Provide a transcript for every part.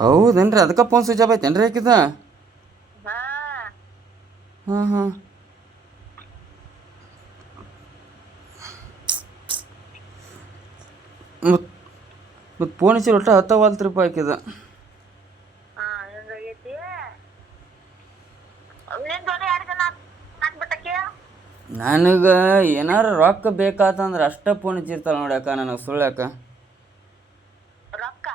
ಹೌದೇನ್ರಿ ಅದಕ್ಕೆ phone switch off ಐತೇನ್ರಿ ಆಕಿದ? ಹಾ ಹಾಂ ಹಾಂ. ಮತ್ತು ಮತ್ತು ಫೋನ್ ಹಚ್ಚಿರ ಒಟ್ಟು ಹತ್ತವಲ್ತ್ರಿಪ್ಪ ಆಕಿದ. ಹಾ ಹಿಂಗಾಗೈತಿ. ನಿನ್ ಜೋಡಿ 2 ದಿನ ಹಾಕ್ಬಿಟ್ಟಕ್ಕೆ. ನನಗೆ ಏನಾರು ರೊಕ್ಕ ಬೇಕಾತಂದ್ರೆ ಅಷ್ಟೇ ಫೋನ್ ಹಚ್ಚಿರ್ತಾಳೆ ನೋಡಿ ಅಕ್ಕ, ನನಗೆ ಸುಳ್ಳ್ಯಾಕ. ರೊಕ್ಕ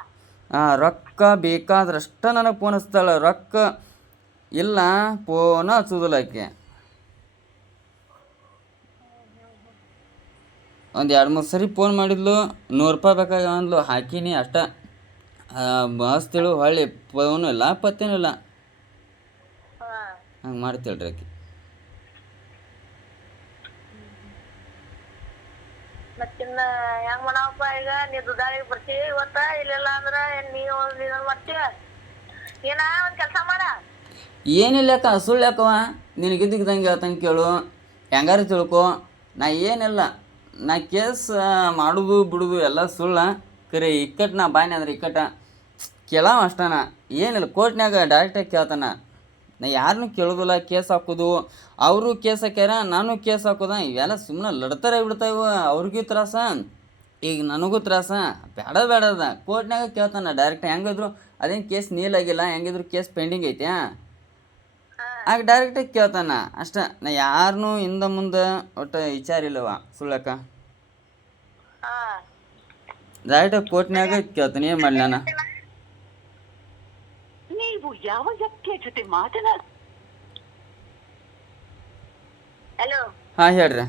ಹಾಂ, ರೊಕ್ಕ ಬೇಕಾದ್ರಷ್ಟ ನನಗೆ ಫೋನ್ ಹಚ್ತಾಳೆ. ರೊಕ್ಕ ಇಲ್ಲ ಫೋನ ಹಚ್ಚೋದಿಲ್ಲ ಆಕೆ. ಒಂದು 2-3 ಸರಿ ಫೋನ್ ಮಾಡಿದ್ಲು, ₹100 ಬೇಕಾಗ್ಯಾವ ಅಂದ್ಲು, ಹಾಕೀನಿ ಅಷ್ಟ. ಹಚ್ತೇಳು ಹೊಳ್ಳಿ ಫೋನು ಇಲ್ಲ ಪತ್ತೇನೂ ಇಲ್ಲ. ಹಾ ಹಂಗೆ ಮಾಡ್ತೇಳ್ರಿ ಆಕೆ. ಮತ್ತಿನ್ನ ಹೆಂಗ್ ಮಾಡವಪ್ಪ ಈಗ? ನೀ ದುಡ್ಡಾಳಿಗೆ ಬರ್ತೀವಿ ಇವತ್ತ, ಇಲ್ಲಿಲ್ಲ ಅಂದ್ರೆ ನೀವು ಇದನ್ನ ಮಾಡ್ತೀವ. ಏನ ಒಂದ್ ಕೆಲಸ ಮಾಡ. ಏನಿಲ್ಲಕ್ಕ ಸುಳ್ಳ್ಯಾಕವ, ನಿನಗಿದ್ದಕ್ಕಿದ್ದಂಗೆ ಹೇಳ್ತಂಗೆ ಕೇಳು, ಹೆಂಗಾರು ತಿಳ್ಕೊ. ನಾ ಏನಿಲ್ಲ, ನಾ ಕೇಸ್ ಮಾಡೋದು ಬಿಡೋದು ಎಲ್ಲ ಸುಳ್ಳ. ಕರೆ ಇಕ್ಕಟ್ಟು ನಾ ಬಾಯ್ನೆ ಅಂದ್ರೆ ಇಕ್ಕಟ್ಟ ಕೇಳವ ಅಷ್ಟನ. ಏನಿಲ್ಲ, ಕೋರ್ಟ್ನಾಗ ಡೈರೆಕ್ಟಾಗಿ ಕೇಳ್ತಾನ. ನಾ ಯಾರನ್ನೂ ಕೇಳೋದಿಲ್ಲ. ಕೇಸ್ ಹಾಕೋದು, ಅವರು ಕೇಸ್ ಹಾಕ್ಯಾರ, ನಾನು ಕೇಸ್ ಹಾಕೋದ, ಇವೆಲ್ಲ ಸುಮ್ಮನೆ ಲಡ್ತಾರೆ ಬಿಡ್ತಾವ. ಅವ್ರಿಗೂ ತ್ರಾಸ, ಈಗ ನನಗೂ ತ್ರಾಸ. ಬೇಡದ ಕೋರ್ಟ್ನಾಗ ಕೇಳ್ತಾನ ಡೈರೆಕ್ಟ್. ಹೆಂಗಿದ್ರು ಅದೇನು ಕೇಸ್ ನೀಲಾಗಿಲ್ಲ, ಹೆಂಗಿದ್ರು ಕೇಸ್ ಪೆಂಡಿಂಗ್ ಐತೆ. ಆಗ ಡೈರೆಕ್ಟಾಗಿ ಕೇಳ್ತಾನ ಅಷ್ಟ. ನಾ ಯಾರನ್ನೂ ಹಿಂದ ಮುಂದೆ ಒಟ್ಟು ವಿಚಾರ ಇಲ್ಲವ ಸುಳ್ಳಕ್ಕ. ಹಾ ಡೈರೆಕ್ಟಾಗಿ ಕೋರ್ಟ್ನಾಗ ಕೇಳ್ತಾನೆ. ಏನು ಮಾಡಲಿ ನಾನು? ನೀವು ಯಾವ ವ್ಯಕ್ತಿಯ ಜೊತೆ ಹಲೋ ಹಾಂ ಹೇಳ್ರಿ.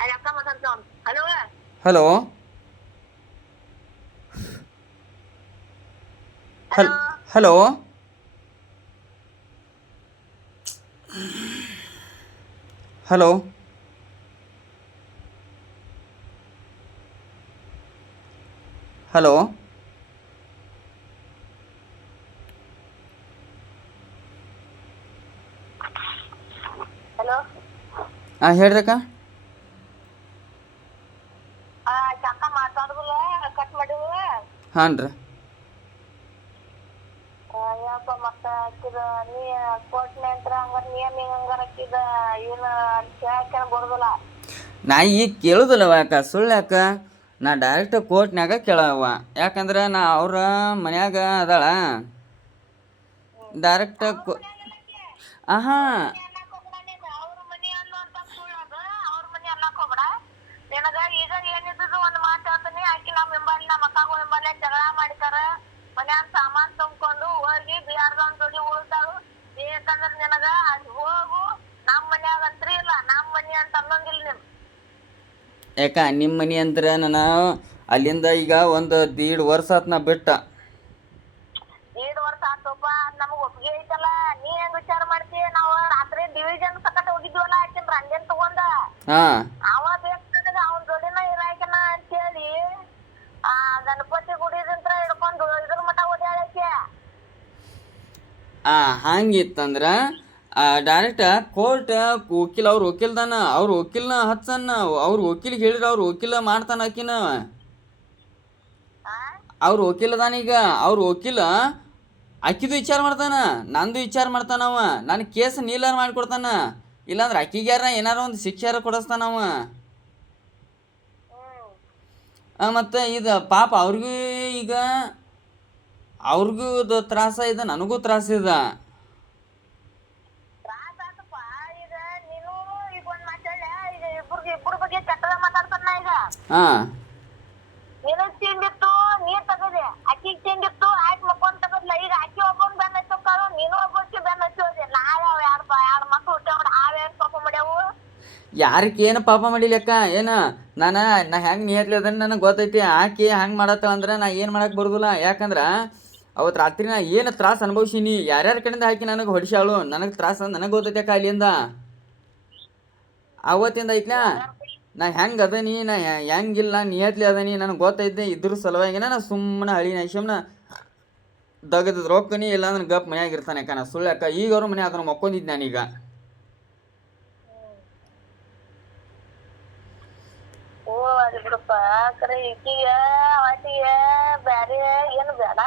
ಅಲ್ಲಿ ಅಕ್ಕ ಮಾತಾಡ್ತಾವ. Hello hello hello hello hello hello hello ಹಾಂ ಹೇಳ್ರಕ್ಕ. ಅಕ್ಕ ಮಾತಾಡುದಿಲ್ಲ, ಕಟ್ ಮಾಡಿವ. ಹಾಂ ರೀ. ಯಾಕ ಮತ್ತ ಹಾಕಿದ ನೀ ಕೋರ್ಟ್ ನಂತರ ಹಂಗಾರ ನಿಯಮ ಹಂಗಾರ ಹಾಕಿದ ಏನ ಕೇಳಕ್ಕೆ ಬರುದಿಲ್ಲ. ನಾ ಈಗ ಕೇಳೋದಿಲ್ಲವ ಯಾಕ ಸುಳ್ಳು ಯಾಕ. ನಾ ಡೈರೆಕ್ಟ್ ಕೋರ್ಟ್ನಾಗ ಕೇಳವ. ಯಾಕಂದ್ರೆ ನಾ ಅವ್ರ ಮನ್ಯಾಗ ಅದಾಳ. ಡೈರೆಕ್ಟ್ ಹಾಂ ಅವ್ರ ಮನಿ ಅನ್ನುವಂತ ಸುಳ್ಳದ. ಅವ್ರ ಮನಿ ಅನ್ನಕ್ ಹೋಗ್ಬೇಡ. ನಿನಗ ಈಗ ಏನಿದ್ದು ಒಂದ್ ಮಾತು ಹೇಳ್ತೀನಿ. ಆಕಿ ನಮ್ಮ ಹಿಂಬಾಲಿ, ನಮ್ಮ ಅಕ್ಕಗಳ ಹಿಂಬಾಲಿ ಜಗಳ ಮಾಡಿದಾರ. ಮನ್ಯಾಗ ಸಾಮಾನ್ ತುಂಬ್ಕೊಂಡು ಹೋಗಿ ಬಿಯಾರ್ದವನ್ ಜೋಡಿ ಉಳ್ತಾಳು. ಬೇಕಂದ್ರ ನಿನಗ ಅಲ್ಲಿ ಹೋಗು. ನಮ್ಮ ಮನ್ಯಾಗ ಅಂತ್ರಿ ಇಲ್ಲ, ನಮ್ಮ ಮನಿ ಅಂತ ಅನ್ನೋಂಗಿಲ್ಲ ನೀನ್. ಯಾಕ ನಿಮ್ಮ ಮನೆ ಅಂದ್ರೆ ನಾನು ಅಲ್ಲಿಂದ ಈಗ ಒಂದು 1.5 ವರ್ಷ ಆತು ನಾ ಬಿಟ್ಟ. 2 ವರ್ಷ ಆತಪ್ಪ, ನಮಗ್ ಒಪ್ಪಿಗೆ ಐತಲ್ಲ. ನೀ ಹೆಂಗ್ ವಿಚಾರ ಮಾಡ್ತೀಯ? ನಾವು ರಾತ್ರಿ ಡಿವಿಷನ್ ಸಕಟ ಹೋಗಿದ್ವಲ್ಲ ಆಕಿನ್ ರಂಜನ್ ತಗೊಂಡ. ಹಾಂ ಅವ ಬೇಕು ನನಗ, ಅವನ್ ಜೋಡಿನ ಇರಾಕಿನ ಅಂತೇಳಿ ಆ ಗಣಪತಿ ಗುಡಿದಿಂತ್ರ ಹಿಡ್ಕೊಂಡು ಇದ್ರ ಮಠ ಓಡ್ಯಾಳಕ್ಕೆ. ಹಂಗಿತ್ತಂದ್ರೆ ಡೈರೆಕ್ಟ್ ಕೋರ್ಟ್ ಅವ್ರ ವಕೀಲ್ದಾನ, ಅವ್ರ ವಕೀಲ್ನ ಹಚ್ಚನ್ನ. ಅವ್ರ ವಕೀಲಿಗೆ ಹೇಳಿದ್ರೆ ಅವ್ರ ವಕೀಲ ಮಾಡ್ತಾನ ಆಕಿನ. ಅವ್ರ ವಕೀಲದಾನೀಗ. ಅವ್ರ ವಕೀಲ ಆಕಿದು ವಿಚಾರ ಮಾಡ್ತಾನ, ನಂದು ವಿಚಾರ ಮಾಡ್ತಾನವ. ನನ್ನ ಕೇಸ್ ನೀಲಾರ ಮಾಡಿಕೊಡ್ತಾನ. ಇಲ್ಲಾಂದ್ರೆ ಆಕಿಗ್ಯಾರ ಏನಾರ ಒಂದು ಶಿಕ್ಷಾರ ಕೊಡಿಸ್ತಾನವ. ಮತ್ತು ಇದು ಪಾಪ ಅವ್ರಿಗೂ ಈಗ ಅವ್ರಿಗೂ ತ್ರಾಸ ಇದೆ, ನನಗೂ ತ್ರಾಸ ಇದೆ. ಈಗ ನೀನು ಈಗ ಒಂದ್ ಮಾತಾಡ. ಈಗ ಇಬ್ಬರ ಬಗ್ಗೆ ಕೆಟ್ಟದ ಮಾತಾಡ್ತಾನ ಈಗ. ಹಾಂ ನಿನಗ್ ತಿಂದಿತ್ತು, ನೀ ತಗದೆ. ಅಕ್ಕಿಗ್ ತಿಂದಿತ್ತು, ಆಯ್ತು ಮಕ್ಕೊಂಡ್ ತಗದ್ಲ. ಈಗ ಅಕ್ಕಿ ಒಬ್ಬನ್ ಬೆನ್ನ ಹಚ್ಚೋಕಾಳು, ನೀನು ಒಬ್ಬಕ್ಕೆ ಬೆನ್ನ ಹಚ್ಚೋದೆ. ನಾವ್ ಎರಡು ಮಕ್ಳು ಹುಟ್ಟ್ಯಾವ, ನಾವೇನ್ ಪಾಪ ಮಾಡ್ಯಾವು? ಯಾರಿಗೆ ಏನು ಪಾಪ ಮಾಡಿಲ್ಲಕ್ಕ. ಏನು ನಾ ಹೆಂಗೆ ನಿಯತ್ಲಿ ಅದನ್ನು ನನಗೆ ಗೊತ್ತೈತಿ. ಆಕೆ ಹಂಗೆ ಮಾಡತ್ತ ಅಂದ್ರೆ ನಾ ಏನು ಮಾಡಕ್ಕೆ ಬರೋದಿಲ್ಲ. ಯಾಕಂದ್ರೆ ಅವತ್ತು ರಾತ್ರಿ ನಾ ಏನು ತ್ರಾಸ ಅನುಭವಿಸೀನಿ. ಯಾರ್ಯಾರ ಕಡೆಯಿಂದ ಹಾಕಿ ನನಗೆ ಹೊಡಿಸ್ಯಾಳು. ನನಗೆ ತ್ರಾಸ ನನಗೆ ಗೊತ್ತೈತೆ ಅಕ್ಕ. ಅಲ್ಲಿಂದ ಅವತ್ತಿಂದ ಐತ್ಲಾ ನಾ ಹೆಂಗೆ ಅದೀನಿ, ನಾ ಹೆಂಗಿಲ್ಲ ನಿಯತ್ಲಿ ಅದೀನಿ ನನಗೆ ಗೊತ್ತೈತೆ. ಇದ್ರ ಸಲುವಾಗಿನ ನಾ ಸುಮ್ಮನೆ ಹಳಿ ನೈಶಮ್ನ ದಗದ ರೊಕ್ಕನಿ. ಇಲ್ಲ ಅಂದ್ರೆ ಗಪ್ ಮನ್ಯಾಗ ಇರ್ತಾನೆ ಅಕ್ಕ. ನಾ ಸುಳ್ಳು ಅಕ್ಕ. ಈಗ ಅವ್ರ ಮನೆ ಅದನ್ನು ಮಕ್ಕೊಂದಿದ್ದು ನಾನೀಗ. ಓ ಅದು ಬಿಡಪ್ಪ. ಕರೆ ಈಕಿಗೆ ಅವತ್ತಿಗೆ ಬ್ಯಾರೆ ಏನು ಬೇಡ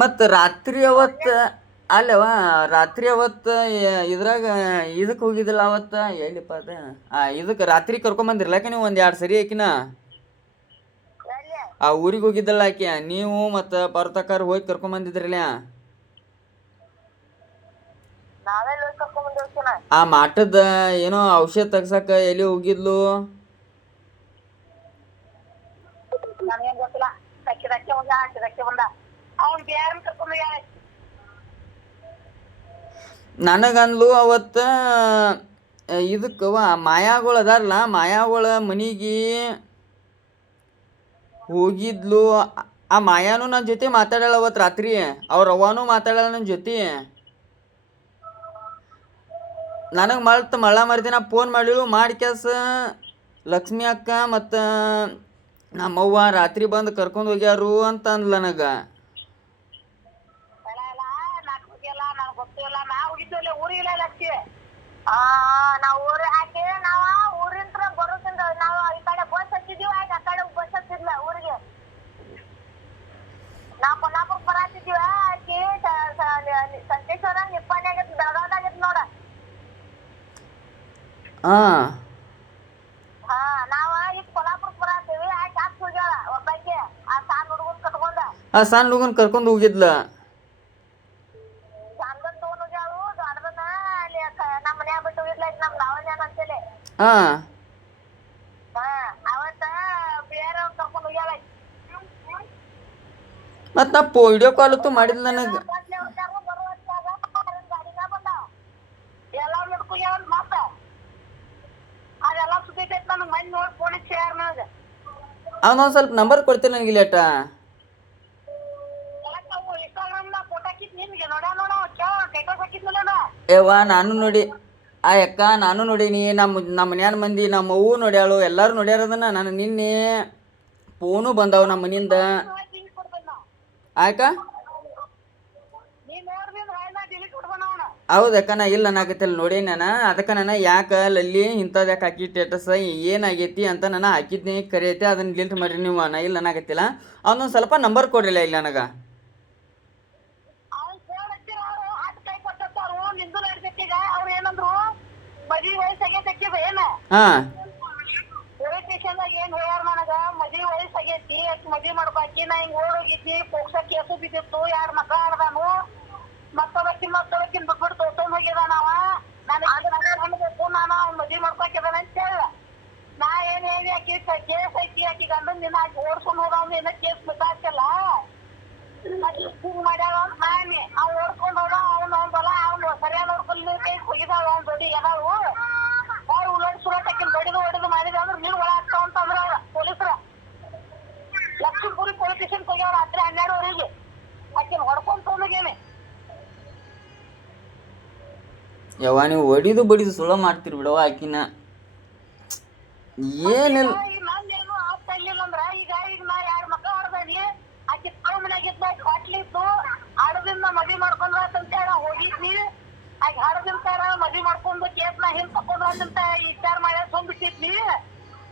ಮತ್ತು ರಾತ್ರಿ ಅವತ್ತು ಅಲ್ಲವ ರಾತ್ರಿ ಅವತ್ತು ಇದ್ರಾಗ ಇದಕ್ಕೆ ಹೋಗಿದ್ದಿಲ್ಲ ಅವತ್ತು ಎಲ್ಲಿಪ್ಪ ಅದ ಇದಕ್ಕೆ ರಾತ್ರಿ ಕರ್ಕೊಂಬಂದಿರ್ಲಾಕ ನೀವು ಒಂದು 2 ಸರಿ ಆಕಿನ ಎಲ್ಲಿ ಆ ಊರಿಗೆ ಹೋಗಿದ್ದಲ್ಲ ಆಕೆ ನೀವು ಮತ್ತು ಪರ್ತಕಾರ ಹೋಗಿ ಕರ್ಕೊಂಬಂದಿದ್ರಲ್ಲ ನಾವೆಲ್ಲ ಕರ್ಕೊಂಡ್ ಬಂದಿರ್ತೀನ ಆ ಮಾಟದ ಏನೋ ಔಷಧ ತೆಗ್ಸಕ್ಕ ಎಲ್ಲಿ ಹೋಗಿದ್ಲು ನನಗೇನ್ ಗೊತ್ತಿಲ್ಲ ಅಕ್ಕಿ ಬಂದ ಅವ್ನ್ ಬೇರೆ ಕರ್ಕೊಂಡ್ ಹೋಗ್ಯಾನ ನನಗಂದ್ಲು ಅವತ್ತು ಇದಕ್ಕವ ಮಾಯಾಗಳು ಅದಾರಲ್ಲ ಮಾಯಾಗಳ ಮನೆಗೆ ಹೋಗಿದ್ಲು ಆ ಮಾಯಾನು ನನ್ನ ಜೊತೆ ಮಾತಾಡ್ಯಾಳ ಅವತ್ತು ರಾತ್ರಿ ಅವ್ರ ಅವ್ವನೂ ಮಾತಾಡ್ಯಾಳ ನನ್ನ ಜೊತೆ ನನಗೆ ಮಳ್ಳ ಮರ್ದಿನ ಫೋನ್ ಮಾಡಿಳು ಮಾಡಿ ಕೆಲ್ಸ ಲಕ್ಷ್ಮಿ ಅಕ್ಕ ಮತ್ತು ನಮ್ಮವ್ವ ರಾತ್ರಿ ಬಂದು ಕರ್ಕೊಂಡು ಹೋಗ್ಯಾರು ಅಂತ ಅಂದ್ಲ ನನಗೆ ಗೊತ್ತಿಲ್ಲ ನಾ ಹೋಗಿದ್ವಿ ಊರಿಗಿಲ್ಲ ಲಕ್ಷಿ ನಾವ್ ಊರಿ ಹಾಕಿ ನಾವ ಊರಿಂತ್ರ ಬರೋದ್ರಿಂದ ನಾವು ಈ ಕಡೆ ಬಸ್ ಹತ್ತಿದೀವಿ ಆಯ್ತು ಆ ಕಡೆ ಬಸ್ ಹತ್ತಿದ್ಲ ಊರಿಗೆ ನಾವ್ ಕೊಲ್ಲಾಪುರ ಬರಾತಿದೀವ ಆಕಿ ಸಂಕೇಶ್ವರ ನಿಪ್ಪಾಣಿಯಾಗತ್ ಬೆಳಗಾವ್ದಾಗತ್ ನೋಡ ಹಾಂ ಹಾ ನಾವ ಈಗ ಕೊಲ್ಲಾಪುರಕ್ ಬರಾತೀವಿ ಆಯ್ತು ಹಾಕಿ ಹೋಗ್ಯಾಳ ಒಬ್ಬಾಕಿ ಆ ಸಣ್ಣ ಹುಡುಗನ್ ಕಟ್ಕೊಂಡ ಆ ಸಣ್ಣ ಹುಡುಗನ್ ಕರ್ಕೊಂಡು ಹೋಗಿದ್ಲ ಸಣ್ಣದನ್ ತಗೊಂಡ್ ಹೋಗ್ಯಾಳು ದೊಡ್ಡದನ್ನ ಅಲ್ಲಿ ನಮ್ಮ ಮನ್ಯಾಗ ಬಿಟ್ಟು ಹೋಗಿದ್ಲ ನಮ್ ಲಾವಣ್ಯನ ಅಂತೇಳಿ ಹಾಂ ಅವತ್ತ ಬೇರೆ ಕರ್ಕೊಂಡು ಹೋಗ್ಯಾಳ ಮತ್ತು ನಾ ವಿಡಿಯೋ ಕಾಲತ್ತು ಮಾಡಿದ್ಲ ನನಗೆ ಎಲ್ಲ ನೋಡ್ಕೊಂಡ್ ಮತ್ತ ಅದೆಲ್ಲ ಸುತ್ತೈತೆ ನನಗೆ ಮನೆ ನೋಡಿ ಫೋನ್ ಶೇರ್ ನನಗೆ ಅವನೊಂದು ಸ್ವಲ್ಪ ನಂಬರ್ ಕೊಡ್ತೀನಿ ನನಗೆ ಲೇಟ ಇನ್ಸ್ಟಾಗ್ರಾಮ್ನ ಫೋಟೋ ಹಾಕಿದ್ ನಿನ್ಗೆ ನೋಡ ಕೇಳ ಸ್ಟೇಟಸ್ ಹಾಕಿದ್ನಲ್ಲ ಏವಾ ನಾನು ನೋಡಿ ಆ ಅಕ್ಕ ನಾನು ನೋಡೀನಿ ನಮ್ಮ ಮನ್ಯಾನ ಮಂದಿ ನಮ್ಮ ಅವ್ವ ನೋಡ್ಯಾಳು ಎಲ್ಲರೂ ನೋಡ್ಯಾರದನ್ನ ನಾನು ನಿನ್ನೆ ಫೋನು ಬಂದಾವು ನಮ್ಮ ಮನೆಯಿಂದ ಆಯ್ಕ ಹೌದಕ್ಕ ನಾ ಇಲ್ಲ ಅನ್ನಾಗತ್ತಿಲ್ಲ ನೋಡಿ ನಾನು ಅದಕ್ಕೆ ನಾನು ಯಾಕೆ ಲಲ್ಲಿ ಇಂಥದ್ದು ಯಾಕೆ ಹಾಕಿ ಸ್ಟೇಟಸ್ ಏನಾಗೈತಿ ಅಂತ ನಾನು ಹಾಕಿದ್ನಿ ಕರೆ ಐತೆ ಅದನ್ನ ಡಿಲೀಟ್ ಮಾಡಿರಿ ನೀವು ನಾ ಇಲ್ಲ ಅನ್ನಾಗತ್ತಿಲ್ಲ ಅವನೊಂದು ಸ್ವಲ್ಪ ನಂಬರ್ ಕೊಡ್ರಿಲ್ಲ ಇಲ್ಲ ನನಗೆ ಹಾಂ ಪೊಲೀಸ್ ಸ್ಟೇಷನ್ದಾಗ ಏನ್ ಹೇಳ್ಯಾರ ನನಗ ಮದ್ವಿ ವಯಸ್ಸಾಗೈತಿ ಮದ್ವಿ ಮಾಡ್ಕೊಕಿ ನಾ ಹಿಂಗ್ ಓಡೋಗಿದ್ನಿ ಪೋಕ್ಸ ಕೇಸು ಬಿದ್ದಿತ್ತು 2 ಮಕ್ಕಳ ಆಡ್ದಾನು ಮತ್ತೊಬ್ಬಕಿನ್ ಬಿಟ್ಬಿಟ್ಟು ತೋರ್ಸ್ಕೊಂಡ್ ಹೋಗಿದ ನಾವ ನನಗೆ ನಾನು ಅವ್ನ ಮದ್ವಿ ಮಾಡ್ಕೊಕಿದಾನ ಅಂತ ಹೇಳ ನಾ ಏನ್ ಆಕಿ ಕೇಸ್ ಐತಿ ಆಕಿ ಗಂಡನ್ ದಿನ ಆಕಿ ಓಡ್ಸ್ಕೊಂಡ್ ಹೋದವ್ನ ಏನ ಕೇಸ್ ಬಿದ್ದಾಕಿಲ್ಲ ಹಿಂಗ್ ಮಾಡ್ಯಾಳ ನಾನಿ ಅವ್ ಓಡ್ಕೊಂಡ್ ಹೋದ ಅವ್ನಲ್ಲ ಅವ್ನು ಸರಿಯಾದ ನೋಡ್ಕೊಂಡು ಹೋಗಿದಾಳ ಅವ್ನ ಜೋಡಿ ಎಲ್ಲಾರು ಅವ್ರು ಉಳ್ಳಾಡಿ ಸುರತಾಕಿನ ಹೊಡೆದು ಮಾಡಿದ ಅಂದ್ರೆ ನೀರು ಒಳ ಆಗ್ತಾವ ಅಂತ ಅಂದ್ರ ಅವ್ರ ಪೊಲೀಸರ ಲಕ್ಷ್ಮೀಪುರಿ ಪೊಲೀಸ್ ಸ್ಟೇಷನ್ಗೆ ಹೋಗ್ಯಾವ ರಾತ್ರಿ 12 ಆಕಿನ ಹೊಡ್ಕೊಂಡ್ ತೊಗೊಂಡೋಗೇನೆ ಯವ್ವ ನೀವು ಹೊಡಿದು ಬಡಿದು ಸುಳ್ಳ ಮಾಡ್ತೀರಿ ಬಿಡವ ಆಕಿನ ಏನಿಲ್ಲ ನಂದೇನು ಆಗ್ತಾ ಇರ್ಲಿಲ್ಲ ಅಂದ್ರ ಈಗ ನಾ 2 ಮಕ್ಕಳು ಆಡ್ದಾನಿ ಆಕಿ ತಾವ್ ಮನ್ಯಾಗಿದ್ದ ಬಾಟ್ಲಿ ಇತ್ತು ಆಡದಿಂದ ಮದ್ವಿ ಮಾಡ್ಕೊಂಡ್ರ ಅಂತ ಹೇಳ ಹೋಗಿದ್ನಿ ಆಗ ಹಡದಿಂತಾರ ಮದ್ವಿ ಮಾಡ್ಕೊಂಡು ಕೇಸ್ನ ಹಿಂಗ್ ತಕೊಂಡ್ರ ಅಂತ ವಿಚಾರ ಮಾಡ್ಯಾರ ಸೋಂಬಿಟ್ಟಿದ್ನಿ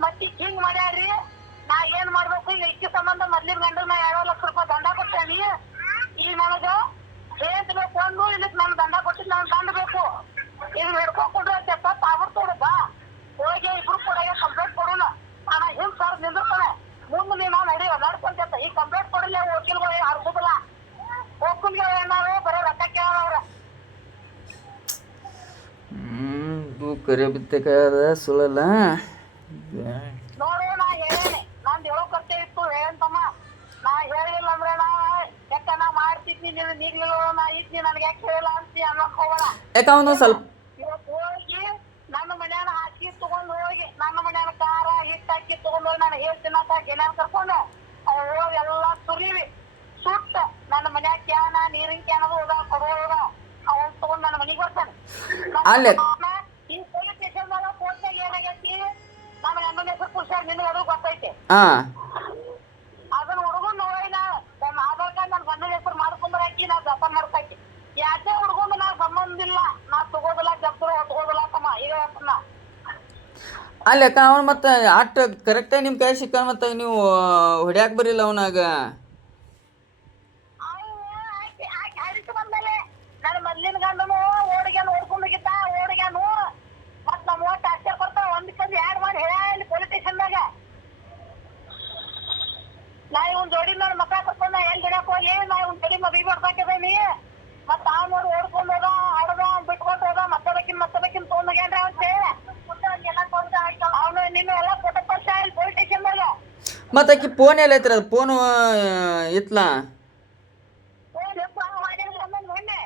ಮತ್ತೀಗ ಹಿಂಗ್ ಮಾಡ್ಯಾರ್ರಿ ನಾ ಏನ್ ಮಾಡ್ಬೇಕು ಈಗ ಇಕ್ಕಿ ಸಂಬಂಧ ಮೊದ್ಲಿನ ಗಂಡನ 2 ಲಕ್ಷ ರೂಪಾಯಿ ದಂಡ ಕೊಟ್ಟೇನಿ ಈಗ ನನಗ ಏನ್ ಬೇಕು ಅಂದು ಇದಕ್ ನನ್ ದಂಡ ಕೊಟ್ಟಿದ್ ನನ್ ದಂಡ ಬೇಕು ಇದನ್ನ ಹಿಡ್ಕೊಂಡ್ರೆ ತಾಬಿಡ್ತೋಡು ಬಾ ಹೋಗಿ ಇಬ್ರು ಕೂಡ ಕಂಪ್ಲೇಂಟ್ ಕೊಡೋಣ ನಾನು ಹಿಂಗ್ ಸರ್ ನಿಂದಿರ್ತಾನೆ ಮುಂದೆ ನೀನು ನಡಿ ನಡ್ಕೊಂತ ಈ ಕಂಪ್ಲೇಂಟ್ ಕೊಡಲಿ ವಕೀಲ್ಗಳು ಹರ್ಸೋದಿಲ್ಲ ವಕೀಲ್ಗಳು ಏನಾರು ಬರೀ ರೊಕ್ಕ ಕೇಳೋವ್ರ ಕರೆ ಬಿತ್ತದ ಸುಳ್ಳಲ್ಲ ನೋಡು ನಾ ಹೇಳೇನಿ ನಂದು ಹೇಳೋ ಕರ್ತವ್ಯ ಇತ್ತು ಹೇಳಂತಮ್ಮ ನಾ ಹೇಳಿಲ್ಲ ಅಂದ್ರೆ ಯಾಕ ನಾ ಮಾಡ್ತಿದ್ನಿ ನೀನು ನೀಗ್ಲಿಲ್ಲ ನಾ ಇದ್ನಿ ನನಗೆ ಯಾಕೆ ಹೇಳಿಲ್ಲ ಅಂತ ಅನ್ನಕ್ ಹೋಗೋಣ ಯಾಕ ಅವನು ಸ್ವಲ್ಪ ಇವತ್ತು ಹೋಗಿ ನನ್ನ ಮನ್ಯಾನ ಹಾಕಿ ತಗೊಂಡ್ ಹೋಗಿ ನನ್ನ ಮನ್ಯಾನ ಖಾರ ಹಿಟ್ಟು ಹಾಕಿ ತಗೊಂಡ್ ಹೋಗಿ ನಾನು ಹೇಳಿ ತಿನ್ನಕ ಏನೇನ್ ಕರ್ಕೊಂಡು ಹೋಗಿ ಎಲ್ಲ ಸುರಿವಿ ಸುಟ್ಟ ನನ್ನ ಮನ್ಯಾಗ ಕ್ಯಾನ ನೀರಿನ ಕ್ಯಾನದು ಹೋದ ಕೊಡೋದ ಅವನ್ ತಗೊಂಡ್ ನನ್ನ ಮನೆಗೆ ಬರ್ತಾನೆ ಈ ಪೊಲೀಸ್ ಸ್ಟೇಷನ್ದಾಗ ಫೋನ್ದಾಗ ಏನಾಗೈತಿ ನನ್ನ ಗಂಡನ ಹೆಸರು ಖುಷಿಯಾಗಿ ನಿನಗೆ ಅದು ಗೊತ್ತೈತಿ ಅದನ್ನ ಹುಡುಗನ್ ನೋಡಿ ನಾ ನನ್ನ ಆಧಾರ್ ಕಾರ್ಡ್ ನನ್ನ ಗಂಡನ ಹೆಸರು ಮಾಡ್ಕೊಂಡ್ರೆ ಹಾಕಿ ನಾ ಜಪ ಮಾಡ್ಸಾಕಿ ಯಾಕೆ ಹುಡುಗಂದು ನಾ ಸಂಬಂಧ ಇಲ್ಲ ನಾ ತಗೋದಿಲ್ಲ ಜಪ್ತರ ಹೊತ್ಕೋದಿಲ್ಲ ತಮ್ಮ ಈಗ ಹೇಳ್ತನ ಅಲ್ಲಿ ಅಕ್ಕ ಅವನು ಮತ್ತೆ ಆಟ ಕರೆಕ್ಟಾಗಿ ನಿಮ್ಮ ಕೈ ಸಿಕ್ಕ ಮತ್ತೆ ನೀವು ಹೊಡ್ಯಾಕ ಬರಿಲ್ಲ ಅವನಾಗ ಮತ್ತು ಆಕಿ ಫೋನ್ ಎಲ್ಲ ಐತ್ರಿ ಅದು ಫೋನು ಇತ್ಲಾ ಮೊನ್ನೆ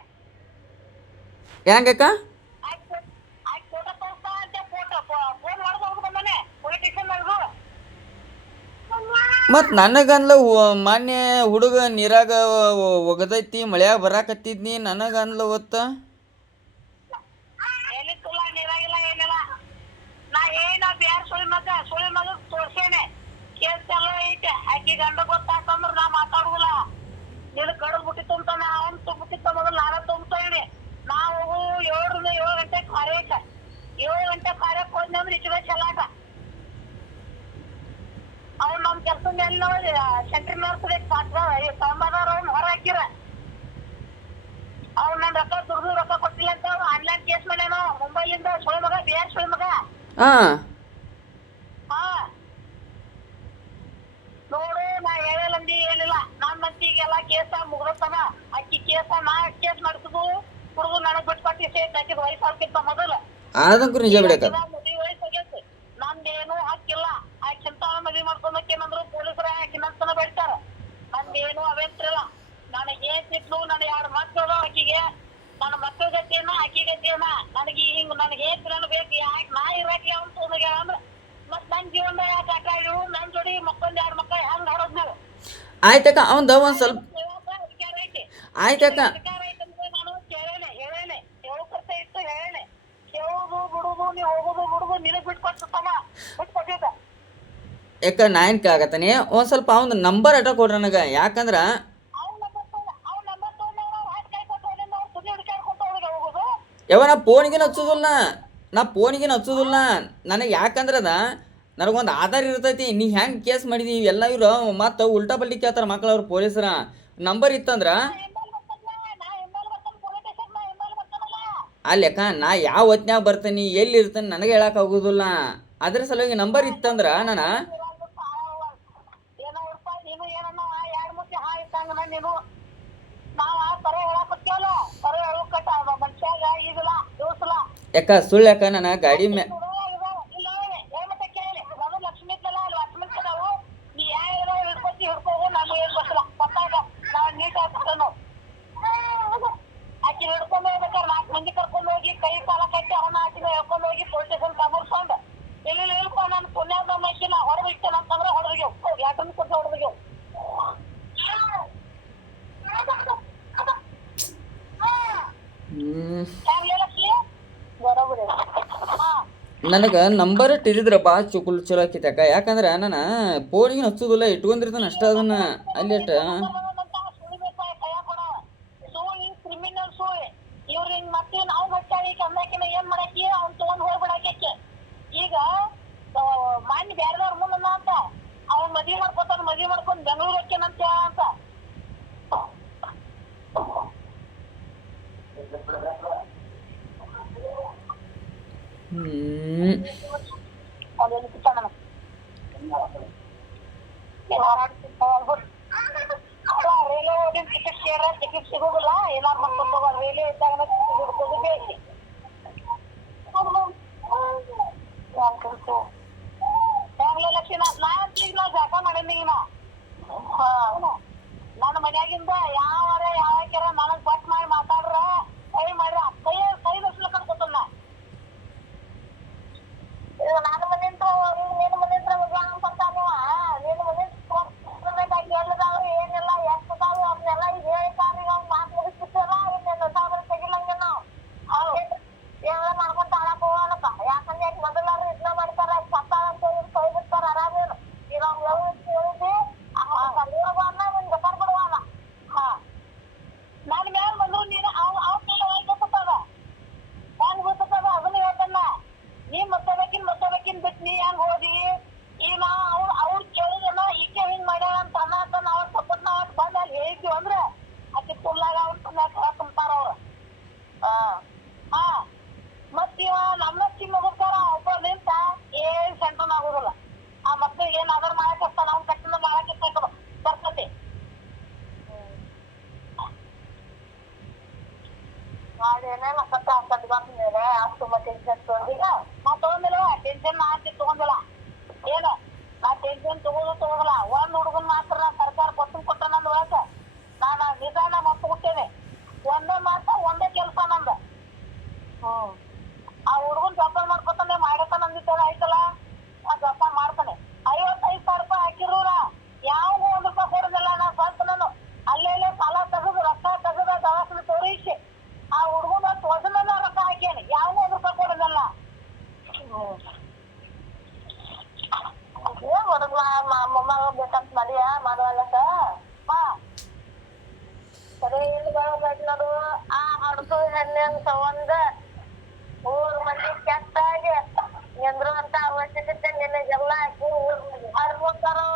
ಹೆಂಗಕ್ಕ ಫೋಟೋ ತೋರಿಸ್ತಾ ಅಂತ ಫೋನ್ ಹೊಡೆದು ಹೋಗಿ ಬಂದಾನೆ ಪೊಲೀಸ್ ಸ್ಟೇಷನ್ ಮತ್ತು ನನಗನ್ಲ ಮೊನ್ನೆ ಹುಡುಗ ನೀರಾಗ ಒಗದೈತಿ ಮಳ್ಯಾಗ ಬರಾಕತ್ತಿದ್ನಿ ನನಗನ್ಲ ಒತ್ತ ಎಲ್ಲಿತ್ತಲ್ಲ ನೀರಾಗಿಲ್ಲ ಏನಿಲ್ಲ ನಾ ಏನ ಬ್ಯಾರ ಸುಳಿ ಮಗ ತೋರ್ಸೇನೆ ಕೇಸ್ ಎಲ್ಲ ಐತೆ ಆಕಿ ಗಂಡ ಗೊತ್ತಾಕಂದ್ರ ನಾ ಮಾತಾಡುದಿಲ್ಲ ನೀನು ಕಡದ್ ಬಿಟ್ಟಿತ್ತು ಅಂತಾನೆ ಅವ್ನು ತುಂಬಿಟ್ಟಿತ್ತ ಮೊದಲು ನಾನೇ ತುಂಬ್ತೇನೆ ನಾವು 7 ಗಂಟೆ ಕಾರ್ಯಕ್ಕೆ 7 ಗಂಟೆ ಕಾರ್ಯಕ್ಕೆ ಹೋದ್ನಿ ಅಂದ್ರೆ ಇಚ್ಚುವೆ ಚಲಾಟ ಅವ್ನು ನಮ್ಮ ಕೆಲಸ ಮೇಲೆ ಸೆಂಟ್ರಿ ನರ್ಸ್ಬೇಕು ಸಾಂಬಾರ್ ಅವ್ನು ಹೊರ ಹಾಕಿರ ಅವ್ನು ನನ್ನ ರೊಕ್ಕ ಕೊಟ್ಟಿಲ್ಲ ಅಂತ ಆನ್ಲೈನ್ ಕೇಸ್ ಮಾಡ್ಯಾನೋ ಮುಂಬೈಲಿಂದ ಸುಳಿ ಮಗ ಬಿಹಾರ್ ಸುಳಿ ಮಗ ಹಾಂ ಹಾ ನೋಡು ನಾ ಹೇಳಂದಿ ಏನಿಲ್ಲ ನನ್ನ ಮಂತಿಗೆಲ್ಲ ಕೇಸ ಮುಗ್ದತನ ಅಕ್ಕಿ ನಾ ಕೇಸ್ ಮಾಡಿಸುದು ಹುಡುಗ ನನಗ್ ಬಿಟ್ಕೊಟ್ಟಿ ಸೇಟ್ ಹಾಕಿದ್ ವಯಸ್ಸಾಗಿತ್ತ ಮೊದಲು ಅದಂಕ್ರು ನಿಜ ಬಿಡಕ್ಕ ಮದುವೆ ವಯಸ್ಸಾಗೈತಿ ನಂದೇನು ಹಕ್ಕಿಲ್ಲ ಆಕಿಂತ ಮದ್ವಿ ಮಾಡ್ಕೊಂಡಕ್ಕೇನಂದ್ರು ಪೊಲೀಸರ ಆಕಿನಂತನ ಬೆಳ್ತಾರ ನಂದೇನು ಅವೆಂತ್ರಿಲ್ಲ ನನಗೆ ಏನ್ ಸಿಟ್ಲು ನನ್ನ 2 ಮಕ್ಕಳು ಆಕಿಗೆ ನನ್ನ ಮಕ್ಕಳ ಗತಿಯನ್ನ ಆಕಿ ಗತಿಯನ್ನ ನನಗೆ ಹಿಂಗ್ ನನಗೆ ಏನ್ ಬೇಕು ಯಾಕೆ ನಾ ಇರಾಕಿ ಅವ್ನು ತೋದಾಗ ಅಂದ್ರೆ ಮತ್ ನನ್ ಜೀವನದಾಗ ಯಾಕೆ ಆಟ ಇವು ನನ್ ಜೋಡಿ ಮಕ್ಕಳೊಂದ್ 2 ಮಕ್ಕಳು ಹೆಂಗ್ ಆಡೋದ್ ನಾವು ಆಯ್ತಕ್ಕ ಅವಂದ ಒಂದು ಸ್ವಲ್ಪ ಆಯ್ತಕ್ಕ ನಾನು ಕೇಳೇನೆ ಹೇಳೋಕರ್ತ ಇತ್ತು ಹೇಳೇನೆ ಕೇಳೋದು ಬಿಡುದು ನೀ ಹೋಗುದು ಬಿಡುದು ನಿನಗ್ ಬಿಟ್ಕೊಡ್ತಮ್ಮ ಬಿಟ್ಕೊಟ್ಟಿದ್ದ ಯಾಕ ನಾ ಏನು ಕೇಳಾಕತ್ತಾನೆ ಒಂದು ಸ್ವಲ್ಪ ಅವ್ನ ನಂಬರ್ ಅಟ ಕೊಡ್ರಿ ನನಗೆ ಯಾಕಂದ್ರೆ ಯಾವ ನಾ ಫೋನಿಗೆ ಹಚ್ಚೋದಿಲ್ಲ ನನಗೆ ಯಾಕಂದ್ರದ ನನಗೊಂದು ಆಧಾರ ಇರ್ತೈತಿ ನೀ ಹೆಂಗೆ ಕೇಸ್ ಮಾಡಿದೀವಿ ಎಲ್ಲ ಇವರು ಮತ್ತು ಉಲ್ಟಾ ಪಲ್ಟಿ ಕೇಳ್ತಾರೆ ಮಕ್ಕಳು ಅವ್ರು ಪೊಲೀಸರ ನಂಬರ್ ಇತ್ತಂದ್ರೆ ಅಲ್ಲಕ್ಕ ನಾ ಯಾವ ಹೊತ್ನ್ಯಾಗ ಬರ್ತೀನಿ ಎಲ್ಲಿ ಇರ್ತೀನಿ ನನಗೆ ಹೇಳೋಕ್ಕಾಗೋದಿಲ್ಲ ಅದ್ರ ಸಲುವಾಗಿ ನಂಬರ್ ಇತ್ತಂದ್ರೆ ನಾನು ಯಾಕ ಸುಳ್ಳು ಯಾಕ ನಾನು ಗಾಡಿ ಮೇ ಆಕಿ ಹಿಡ್ಕೊಂಡ್ ಹೋಗ್ಬೇಕಾದ್ರೆ 4 ಮಂದಿ ಕರ್ಕೊಂಡು ಹೋಗಿ ಕೈ ಕಾಲ ಕಟ್ಟಿ ಅವನ ಆಕಿನ ಹೇಳ್ಕೊಂಡು ಹೋಗಿ ಪೊಲೀಸ್ ಸ್ಟೇಷನ್ ಕಮರ್ಸ್ಕೊಂಡು ಎಲ್ಲಿ ಹೇಳ್ಕೊ ನಾನು ಪುಣ್ಯಾದ ಮೈಕಿನ ಹೊಡೆದಿಟ್ಟೆ ಅಂತಂದ್ರೆ ಹೊಡೆದ್ಯೋ ಯಾಕಂದ್ರೆ ಕೊಟ್ಟು ಹೊಡೆದ್ಯೋ ಬರೋಬರಿ ಹಾ ನನಗೆ ನಂಬರ್ ಇಟ್ಟಿದ್ರೆ ಭಾಳ ಚಲೋ ಆಕಿತಕ್ಕ ಯಾಕಂದ್ರೆ ನಾನು ಫೋನಿಗೆ ಹಚ್ಚೋದಿಲ್ಲ ಇಟ್ಕೊಂಡಿರ್ತಾನೆ ಅಷ್ಟ ಅದನ್ನ ಅಲ್ಲಿ ಅಷ್ಟ ಇವ್ರ ಮತ್ತೆ ನಾವು ಬಚ್ಚಾಳಿ ಕಂದಾಕಿನ ಏನ್ ಮಾಡಾಕಿ ಅವ್ನ್ ತಗೊಂಡ್ ಹೋಗ್ಬಿಡಾಕೆ ಈಗ ಮಾನ್ಯ ಬ್ಯಾರದವ್ರ ಮುಂದ ಅಂತ ಅವ್ನ್ ಮದ್ವಿ ಮಾಡ್ಕೊಂಡ್ ಬೆಂಗಳೂರು ಹೋಗ್ಯಾನಂತ ಅಂತ ರೈಲ್ವೆ ಹೋಗಿ ಟಿಕೆಟ್ ಸಿಗೋದಿಲ್ಲ ಏನಾರು ಮಾಡ್ಕೊಂಡು ರೈಲ್ವೆ ಇದ್ದಾಗ ಹಿಡ್ಕೋದು ಬೇಸಿ ಬ್ಯಾಂಗ್ಳೂರ್ ಲಕ್ಷಣ ನಾ ಜಾಗ ಮಾಡೀನಿ ಈಗ ನನ್ನ ಮನ್ಯಾಗಿಂದ ಯಾವಾಕ್ಯಾರ ನನಗ್ ಬಟ್ ಮಾಡಿ ಮಾತಾಡ್ರ ಕೈ ಮಾಡ್ರ ಕೈ ದರ್ಶನ ಕಟ್ಕೊತನ ನನ್ನ ಮನೆಯಿಂದ ನಿನ್ನ ಮನೆಯಿಂದ ಬರ್ತಾನ ನಿನ್ನ ಮನೆ ಎಲ್ಲದಾವ್ರು ಏನಿಲ್ಲ ಎಷ್ಟದಾವು ಅವ್ನೆಲ್ಲ ಈಗ ಹೇಳ್ತಾರ ಅವ್ನ ಮಾತು ಮುಗಿಸ್ಬಿಟ್ಟಲ್ಲ ಇನ್ನೆಲ್ಲ ಸಾವಿರ ತೆಗಿಲಂಗೆ ನಾವು ಎಲ್ಲ ಮಾಡ್ಕೊಂತ ಹಾಳಕ್ ಹೋಗೋಣಪ್ಪ ಯಾಕಂದ್ರೆ ಮೊದಲಾರು ಇದನ್ನ ಮಾಡ್ತಾರ ಸತ್ತಾಳ ಅಂತ ಕೈ ಬಿಡ್ತಾರ ಆರಾಮೇನು ಈಗ ಅವ್ನು ಹೇಳಿದ್ವಿ ನಿನ್ ಬೇಕಾರ್ ಬಿಡುವಲ್ಲ ಹಾ ನನ್ನ ಮ್ಯಾಲ ಬಂದ್ರು ನೀನು ಅವ್ನ ಗೊತ್ತದ ಹೆಂಗ್ ಗೊತ್ತದ ಅದನ್ನ ಹೇಳ್ತಾನ ನೀ ಮತ್ತಬೇಕಿನ್ ಬಿಟ್ಟು ನೀ ಹೆಂಗ್ ಹೋದಿ ಈಗ ಅವ್ರು ಕೇಳಿದನ ಈಕೆ ಹಿಂಗ್ ಮಾಡ್ಯಾಳ ಅಂತ ಅನ್ನ ಅವ್ರ ಸಪೋರ್ಟ್ ನಾವ್ ಬಂದ ಅಲ್ಲಿ ಹೇಳಿದ್ವಿ ಅಂದ್ರೆ ಆಕಿ ತುಳ್ಳಾಗ ಅವ್ರ ತುಂಬ್ತಾರ ಅವ್ರು ಹಾ ಮತ್ ಇವ ನಮ್ಮ ಮಗರ್ತಾರ ಒಬ್ಬ ನಿಂತ ಏನ್ ಸೆಂಟ್ರನ್ ಆಗುದಿಲ್ಲ ಆ ಮಕ್ಳಿಗೆ ಏನ್ ಅದರ್ ಮಾಡಕ್ಕಿರ್ತಾನ ಅವ್ನ ಕಟ್ಟಿಂದ ಮಾಡಕ್ಕಿರ್ತ ಬರ್ತತಿ ಏನೇನ ಸತ್ತ ಬಂದ್ಮೇಲೆ ಅಷ್ಟು ಟೆನ್ಷನ್ ತಗೊಂಡಿಲ್ಲ ನಾ ತಗೊಂಡಿಲ್ಲ ಟೆನ್ಷನ್ ನಾ ತಗೊಂಡಿಲ್ಲ ಏನು ನಾ ಟೆನ್ಷನ್ ತಗೋದಿಲ್ಲ ಆ ಹುಡುಗನ್ ಜೋಪಾನ ಮಾಡ್ಕೊತಾನೆ ಮಾಡತಾನ ಅಂದಿದ್ದಾರ ಆಯ್ತಲ್ಲ ಆ ಜೋಪಾನ ಮಾಡ್ತಾನೆ. 55,000 ರೂಪಾಯಿ ಹಾಕಿರೋರ ಯಾವ 1 ರೂಪಾಯಿ ಕೊಡೋದಿಲ್ಲ. ನಾ ಸ್ವಂತ ನಾನು ಅಲ್ಲೇ ಸಾಲ ತೆಗೆದು ರೊಕ್ಕ ತೆಗೆದ ದವಾಖಾನೆ ತೋರಿಸಿ ಆ ಹುಡುಗನ ವಜನ ರೊಕ್ಕ ಹಾಕ್ಯಾನೆ. ಯಾವ 1 ರೂಪಾಯಿ ಕೊಡೋದಿಲ್ಲ. ಏನ್ ಹುಡುಗ ಮೊಮ್ಮಗ ಬೇಕಂತ ಮದುವೆ ಮಾಡುವಲ್ಲಕ ಸರಿ ಎಲ್ಲಿ ಬರೋದ್ ನೋಡು. ಆ ಹಡ್ದು ಹೆಣ್ಣೆನ್ ತಗೊಂಡ ಊರ್ ಮಂದಿ ಕೆಟ್ಟಾಗಿ ನಿಂದ್ರುವಂತ ಅವಶ್ಯಕತೆ ನಿನಗೆಲ್ಲ ಹಾಕಿ ಹರ್ಮುತ್ತಾರು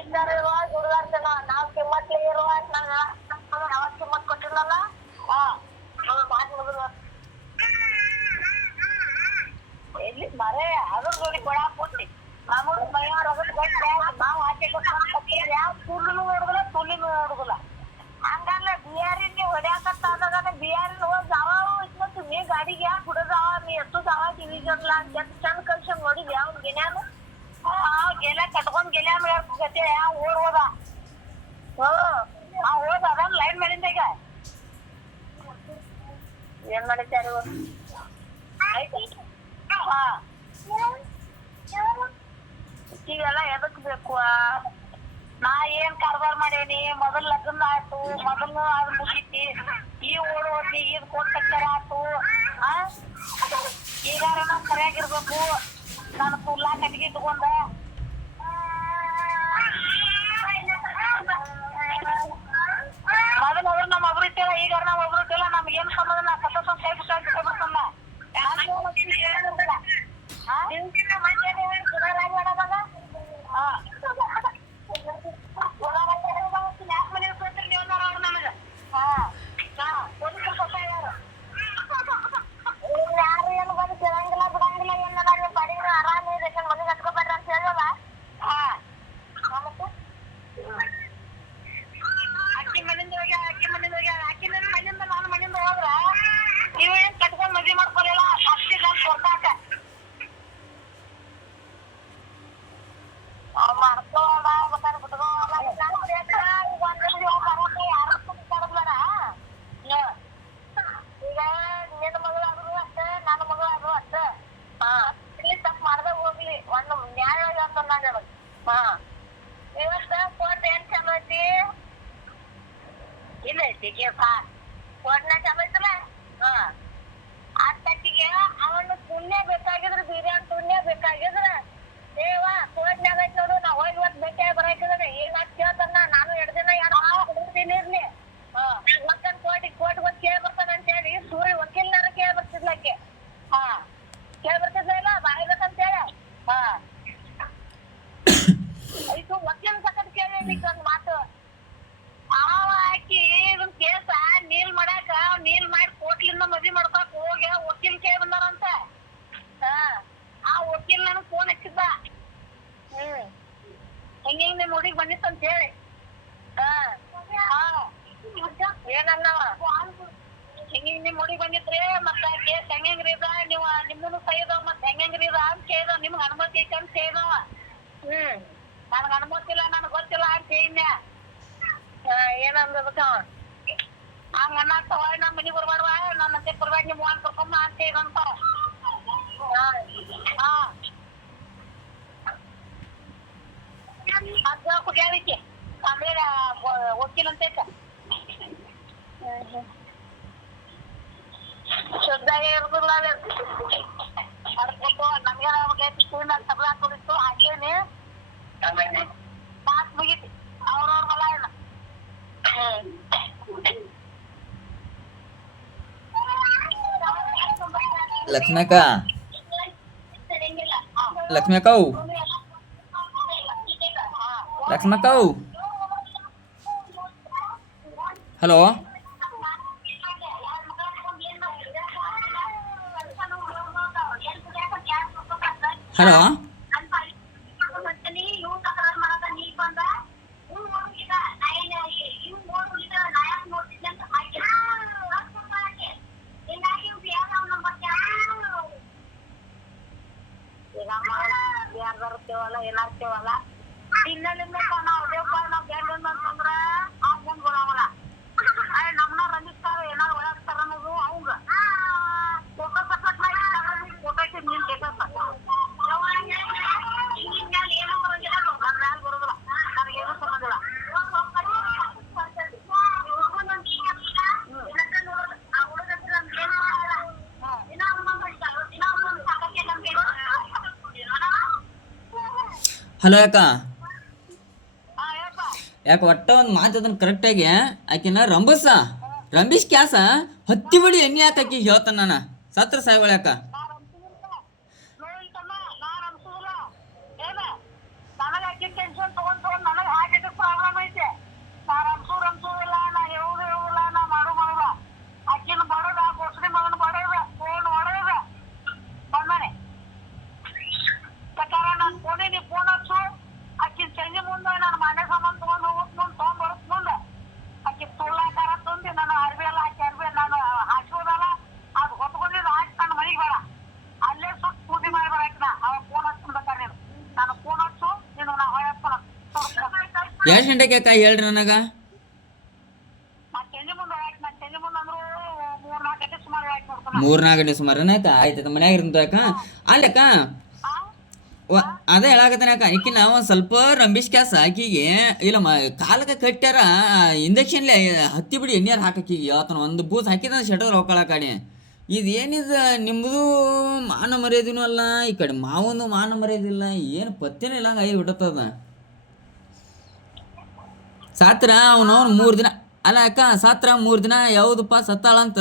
ಇದ್ದಾರಿರುವಾಗ ಹುಡುಗಾಡ್ತೇನ. ನಾವ್ ಕಿಮ್ಮತ್ಲಿ ಇರುವಾಗ ನಾವ್ ಕಿಮ್ಮತ್ ಕೊಟ್ಟಿಲ್ಲಲ್ಲ. ಎಲ್ಲಿ ಮರೆ ಅದ್ರ ಜೋಡಿ ಕೊಡಾಕ್ ಕೊಟ್ಟಿ ನಮಗ್ ಮೈಯಾರ ನಾವ್ ಆಚೆ ಕೊಟ್ಟು ಯಾವ ತುಳ್ಳಿನೂ ನೋಡುದಿಲ್ಲ ತುಳ್ಳಿನೂ ನೋಡುದಿಲ್ಲ. ಹಂಗಲ್ಲ ಬಿಯಾರಿನ ಹೊಡ್ಯಾಕತ್ತಾಗ ಬಿಯಾರಿನ ಹೋದ್ ಅವ ಇಟ್ಕೊತು ನೀ ಗಾಡಿಗೆ ಯಾಕೆ ಹುಡುಗವ ನೀ ಎಷ್ಟು ಅವ ಡಿವಿಜನ್ಲ ಅಂತ ಚಂದ ಕಲ್ಸಂಗ್ ನೋಡಿದ್ವಿ. ಅವ್ನ ಗೆಲ್ಯಾನು ಗೆಲ ಕಟ್ಕೊಂಡ್ ಗೆಲ್ಯಾನು ಗತಿ ಯಾವ ಓಡ್ ಹೋದ. ಆ ಹೋದ ಅದನ್ನ ಲೈನ್ ಮಾಡಿಂದ ಈಗ ಏನ್ ಮಾಡಿದ್ಯಾರು ಈಗೆಲ್ಲ ಎದಕ್ ಬೇಕು? ನಾ ಏನ್ ಕಾರ್ಬಾರ್ ಮಾಡೇನಿ? ಮೊದಲ್ ಲಗ್ನ ಆಯ್ತು, ಮೊದಲು ಅದ್ ಮುಗೀತಿ, ಈ ಓಡೋದಿ ಇದ್ ಕೊಟ್ಟಾರ ಆತು. ಈಗಾರ ನಾವ್ ಸರಿಯಾಗಿರ್ಬೇಕು. ನಾನು ಕುಲ್ಲಾ ಕಟ್ಟಿಗೆ ತಗೊಂಡ ಮೊದಲು ಅವ್ರು ನಮ್ಮ ಒಬ್ರು ಇಟ್ಟಿಲ್ಲ, ಈಗಾರ ನಾವ್ ಒಬ್ರು ಇಟ್ಟಿಲ್ಲ. ನಮ್ಗೆ ಏನ್ ಸಂಬಂಧ? ನಾ ಸತತ ಕೈ ಬಿಟ್ಟಾಗ ಯಾರು ಏನು ಬಂದು ಕೇಳಂಗಿಲ್ಲ ಬಿಡಂಗಿಲ್ಲ. ಏನ ಪಡಿನ ಆರಾಮ ಮನೆಗೆ ಹತ್ಕೋಬೇಡ್ರಿ ಅಂತ ಹೇಳಲ್ಲ. ಅಕ್ಕಿ ಮನಿಂದ ಹೋಗಿ ಅಕ್ಕಿ ನನ್ನ ಮನಿಂದ ನಾನು ಮನಿಂದ ಹೋದ್ರ ನೀವೇನ್ ಕಟ್ಕೊಂಡ್ ಮದ್ವಿ ಮಾಡ್ಕೊಲಿಲ್ಲ. ಅಷ್ಟಿಲ್ಲ ಕೊಡ್ತಾಕ ಮಾಡ್ಕೋಣ ಗೊತ್ತಾರ ಬಿಟ್ಕೋಲ್ಲ. ಈಗ ನಿನ್ನ ಮಗಳಾದ್ರು ಅಷ್ಟೇ, ನನ್ನ ಮಗಳಾದ್ರು ಅಷ್ಟೇ. ಇಲ್ಲಿ ತಪ್ಪು ಮಾಡ್ದೆ ಹೋಗ್ಲಿ, ಒಂದು ನ್ಯಾಯವಾಗಿ ಅಂತ ನಾನು ಹೇಳೋದು. ಇವತ್ತ ಕೋರ್ಟ್ ಏನ್ ಚಲೋ ಐತಿ? ಇಲ್ಲ ಐತಿ ಕೇಸ ಕೋರ್ಟ್ನ ಚಲೋ ಐತಲ್ಲ. ಆ ತಟ್ಟಿಗೆ ಅವನು ಪುಣ್ಯ ಬೇಕಾಗಿದ್ರ ಬಿರಿಯಾನಿ ಪುಣ್ಯ ಬೇಕಾಗಿದ್ರ ದೇವ ಕೋರ್ಟ್ನಾಗ ಐತಿ ನೋಡು. ನಾ ಹೋಗಿ ಇವತ್ತು ಭೇಟಿ ಬರಾಕಿದ್ರೆ ಏನಾದ್ ಕೇಳ್ತಾನ. ನಾನು 2 ದಿನ 2 ಕೊಡ್ತೀನಿ ಇರ್ಲಿ. ಮತ್ತನ್ ಕೋರ್ಟಿಗೆ ಹೋಗಿ ಕೇಳಿ ಬರ್ತಾನ ಅಂತ ಹೇಳಿ ಸೂರ್ಯ ವಕೀಲ್ನಾರ ಕೇಳಿ ಬರ್ತಿದ್ಲಕ್ಕೆ. ಕೇಳಿ ಬರ್ತಿದ್ಲ ಇಲ್ಲ ಬಾಯ್ಬೇಕಂತ ಹೇಳಿ. ಇದು ವಕೀಲ್ ಸಕತ್ ಕೇಳಿ ಒಂದ್ ಮಾತು ಅವ ಹಾಕಿ ಇದನ್ ಕೇಸ ನೀಲ್ ಮಾಡಾಕ ನೀಲ್ ಮಾಡಿ ಕೋರ್ಟ್ಲಿಂದ ಮದ್ವಿ ಮಾಡ್ಕೊಳಕ್ ಹೋಗಿ ವಕೀಲ್ ಕೇಳಿ ಬಂದಾರಂತ. ಆ ವಕೀಲ್ ನನಗ್ ಫೋನ್ ಹಚ್ಚಿದ್ದ. ಹಿಂಗ ನಿಮ್ ಹುಡುಗಿ ಬಂದಿತ್ತಂತ ಹೇಳಿ. ಏನನ್ನವ ಹಿಂಗ ನಿಮ್ ಹುಡುಗಿ ಬಂದಿದ್ರಿ ಮತ್ತ ಕೇಸ್ ಹೆಂಗ್ರಿ ಇದ ನೀವ್ ನಿಮ್ಮನು ಸೈದವ ಮತ್ ಹೆಂಗ್ರಿ ಇದ ಅಂತ ಕೇಳಿದವ. ನಿಮ್ಗೆ ಅನುಮತಿ ಐತೆ ಅಂತ ಕೇಳಿದವ. ನನಗ್ ಅನುಮತಿ ಇಲ್ಲ, ನನಗ್ ಗೊತ್ತಿಲ್ಲ ಅಂತ ಹೇಳಿದ್ನ. ಏನಂದದಕ್ಕ ಹಂಗ ಅನ್ನತ್ತ ನಮ್ಮ ಮನಿಗ್ ಬರ್ಬಾರ್ವ ನನ್ನ ಹತ್ತೆ ಬರ್ಬೇಡ ನಿಮ್ ವಾನ್ ಕರ್ಕೊಂಬ ಅಂತ ಹೇಳಂತ. ಅದ್ ಕುಡಿಯಾವಿಕೆ ಆಮೇಲೆ ವಕೀಲ್ ಅಂತ ಶುದ್ಧಾಗೆ ಇರುದಿಲ್ಲ. ಅದ್ಕೊಟ್ಟು ನಮ್ಗೆ ತಬಲ ಹಾಕೊಂಡಿತ್ತು ಹಾಕೇನಿ ಮಾತ್ ಮುಗೀತಿ. ಅವ್ರವ್ರ ಹೊಲ ಇಲ್ಲ. ಲಕ್ಷ್ಮಕ್ಕ ಹಲೋ ಹಲೋ ಯಾರ್ದಾರ್ತೇವಲ್ಲ ಏನಾಗ್ತೇವಲ್ಲ ಇನ್ನಲ್ಲಿಂದ ನಾವ್ ದೇವಪ್ಪ ನಾವ್ ಗಂಡ ಅಂತಂದ್ರ ಆ ಮುಂದ್ ಕೊಡವಲ್ಲ ನಮ್ನ ರಂಜಿಸ್ತಾರ ಏನಾರು ಒಳಗ್ತಾರ ಅನ್ನೋದು ಅವಂಗ ಹಲೋ ಯಾಕ ಹಾ ಹೇಳಪ್ಪ. ಯಾಕೆ ಒಟ್ಟ ಒಂದು ಮಾತು ಅದನ್ನ ಕರೆಕ್ಟಾಗಿ ಆಕಿನ ರಂಬಿಸ್ ಕ್ಯಾಸ ಹತ್ತಿ ಬಡಿ ಎಣ್ಣೆ ಯಾಕೆ ಆಕಿ ಹೇಳ್ತಾನ ನಾನು ಸತ್ರ ಸಾಯ್ಗಳು ಯಾಕ ನಾನ್ ಅನ್ಸುದಿಲ್ಲ ನೋಡಿಲ್ತಮ್ಮ, ನಾನ್ ಅನ್ಸುದಿಲ್ಲ ಏನ ನನಗೆ ಆಕಿ ಟೆನ್ಷನ್ ತಗೊಂಡ್ ನನಗೆ ಹಾರ್ಟ್ ಪ್ರಾಬ್ಲಮ್ ಐತೆ. ನಾನ್ ಅನ್ಸುದಿಲ್ಲ, ನಾ ಹೇಳುದಿಲ್ಲ, ನಾ ಮಾಡುದಿಲ್ಲ. ಆಕಿನ ಬಡದ ಬೋಸಡಿ ಮಗನ ಬಡದ ಫೋನ್ ಹೊಡೆದ ಬಂದಾನೆ ಪ್ರಕಾರ ನಾನು ಫೋನೇ ನೀ ಫೋನ್ ಹಚ್ಚು ಆಕಿನ ಸಂಜೆ ಮುಂದೆ ನಾನು ಮನೆ ಸಾಮಾನು ತಗೊಂಡು ಹೋಗುತ್ತೆ ತಗೊಂಡ್ ಬರುತ್ತೆ ಮುಂದೆ ಆಕಿ ತುಳ್ಳಾಕಾರ ತಂದು ನಾನು ಅರ್ಬಿ ಎಲ್ಲ ಹಾಕಿ ನಾನು ಹಾಕೋದಲ್ಲ ಅದು ಹೊತ್ಕೊಂಡಿದ್ದು ಹಾಕಿ ನನ್ನ ಮನೆಗೆ ಬೇಡ ಅಲ್ಲೇ ಸುಟ್ಟು ಪೂಜೆ ಮಾಡಿ ಬರಾಕಿನ ಅವ ಫೋನ್ ಹಚ್ಕೊಳ್ಬೇಕಾರೆ ನೀನು ನಾನು ಫೋನ್ ಹಚ್ಚು ನೀನು ನಾ ಹೊಳೆ ಎಷ್ಟು ಗಂಟೆಗೆ ಯಾಕ ಹೇಳ್ರಿ ನನಗೆ ನಾನು ಸಂಜೆ ಮುಂದೆ ಹಾಕಿ ನಾನು ಸಂಜೆ ಮುಂದೆ ಅಂದ್ರು 3-4 ಗಂಟೆ ಸುಮಾರು ಹಾಕಿ ನೋಡ್ತಾನ 3-4 ಗಂಟೆ ಸುಮಾರು ಯಾಕ ಆಯ್ತು ಮನ್ಯಾಗ ಇರಂತ ಯಾಕ ಅಲ್ಲಕ್ಕ ಅದೇ ಹೇಳಾಕತ್ತಾನೆ ಯಾಕ ಆಕಿನ ಒಂದು ಸ್ವಲ್ಪ ರಂಬಿಸ್ ಕ್ಯಾಸ ಆಕಿಗೆ ಇಲ್ಲ ಕಾಲಕ್ಕೆ ಕಟ್ಟ್ಯಾರ ಇಂಜೆಕ್ಷನ್ಲೆ ಹತ್ತಿ ಬಿಡಿ ಎಣ್ಣೆಯಾರು ಹಾಕೀಗೆ ಯಾವತ್ತನ ಒಂದು ಬೂಸ್ ಹಾಕಿದ ಶೆಟರ್ ಹೋಗ್ಕೊಳ ಕಾಡಿ ಇದು ಏನಿದು ನಿಮ್ಮದು ಮಾನ ಮರ್ಯಾದಿನೂ ಅಲ್ಲ ಈ ಕಡೆ ಮಾವೊಂದು ಮಾನ ಮರ್ಯಾದಿಲ್ಲ ಏನು ಪತ್ತೇನೇ ಇಲ್ಲ ಹಂಗೆ ಬಿಟ್ಟದ ಸಾತ್ರ ಅವನವ್ನು 3 ದಿನ ಅಲ್ಲ ಅಕ್ಕ ಸಾತ್ರ 3 ದಿನ ಯಾವುದಪ್ಪ ಸತ್ತಾಳ ಅಂತ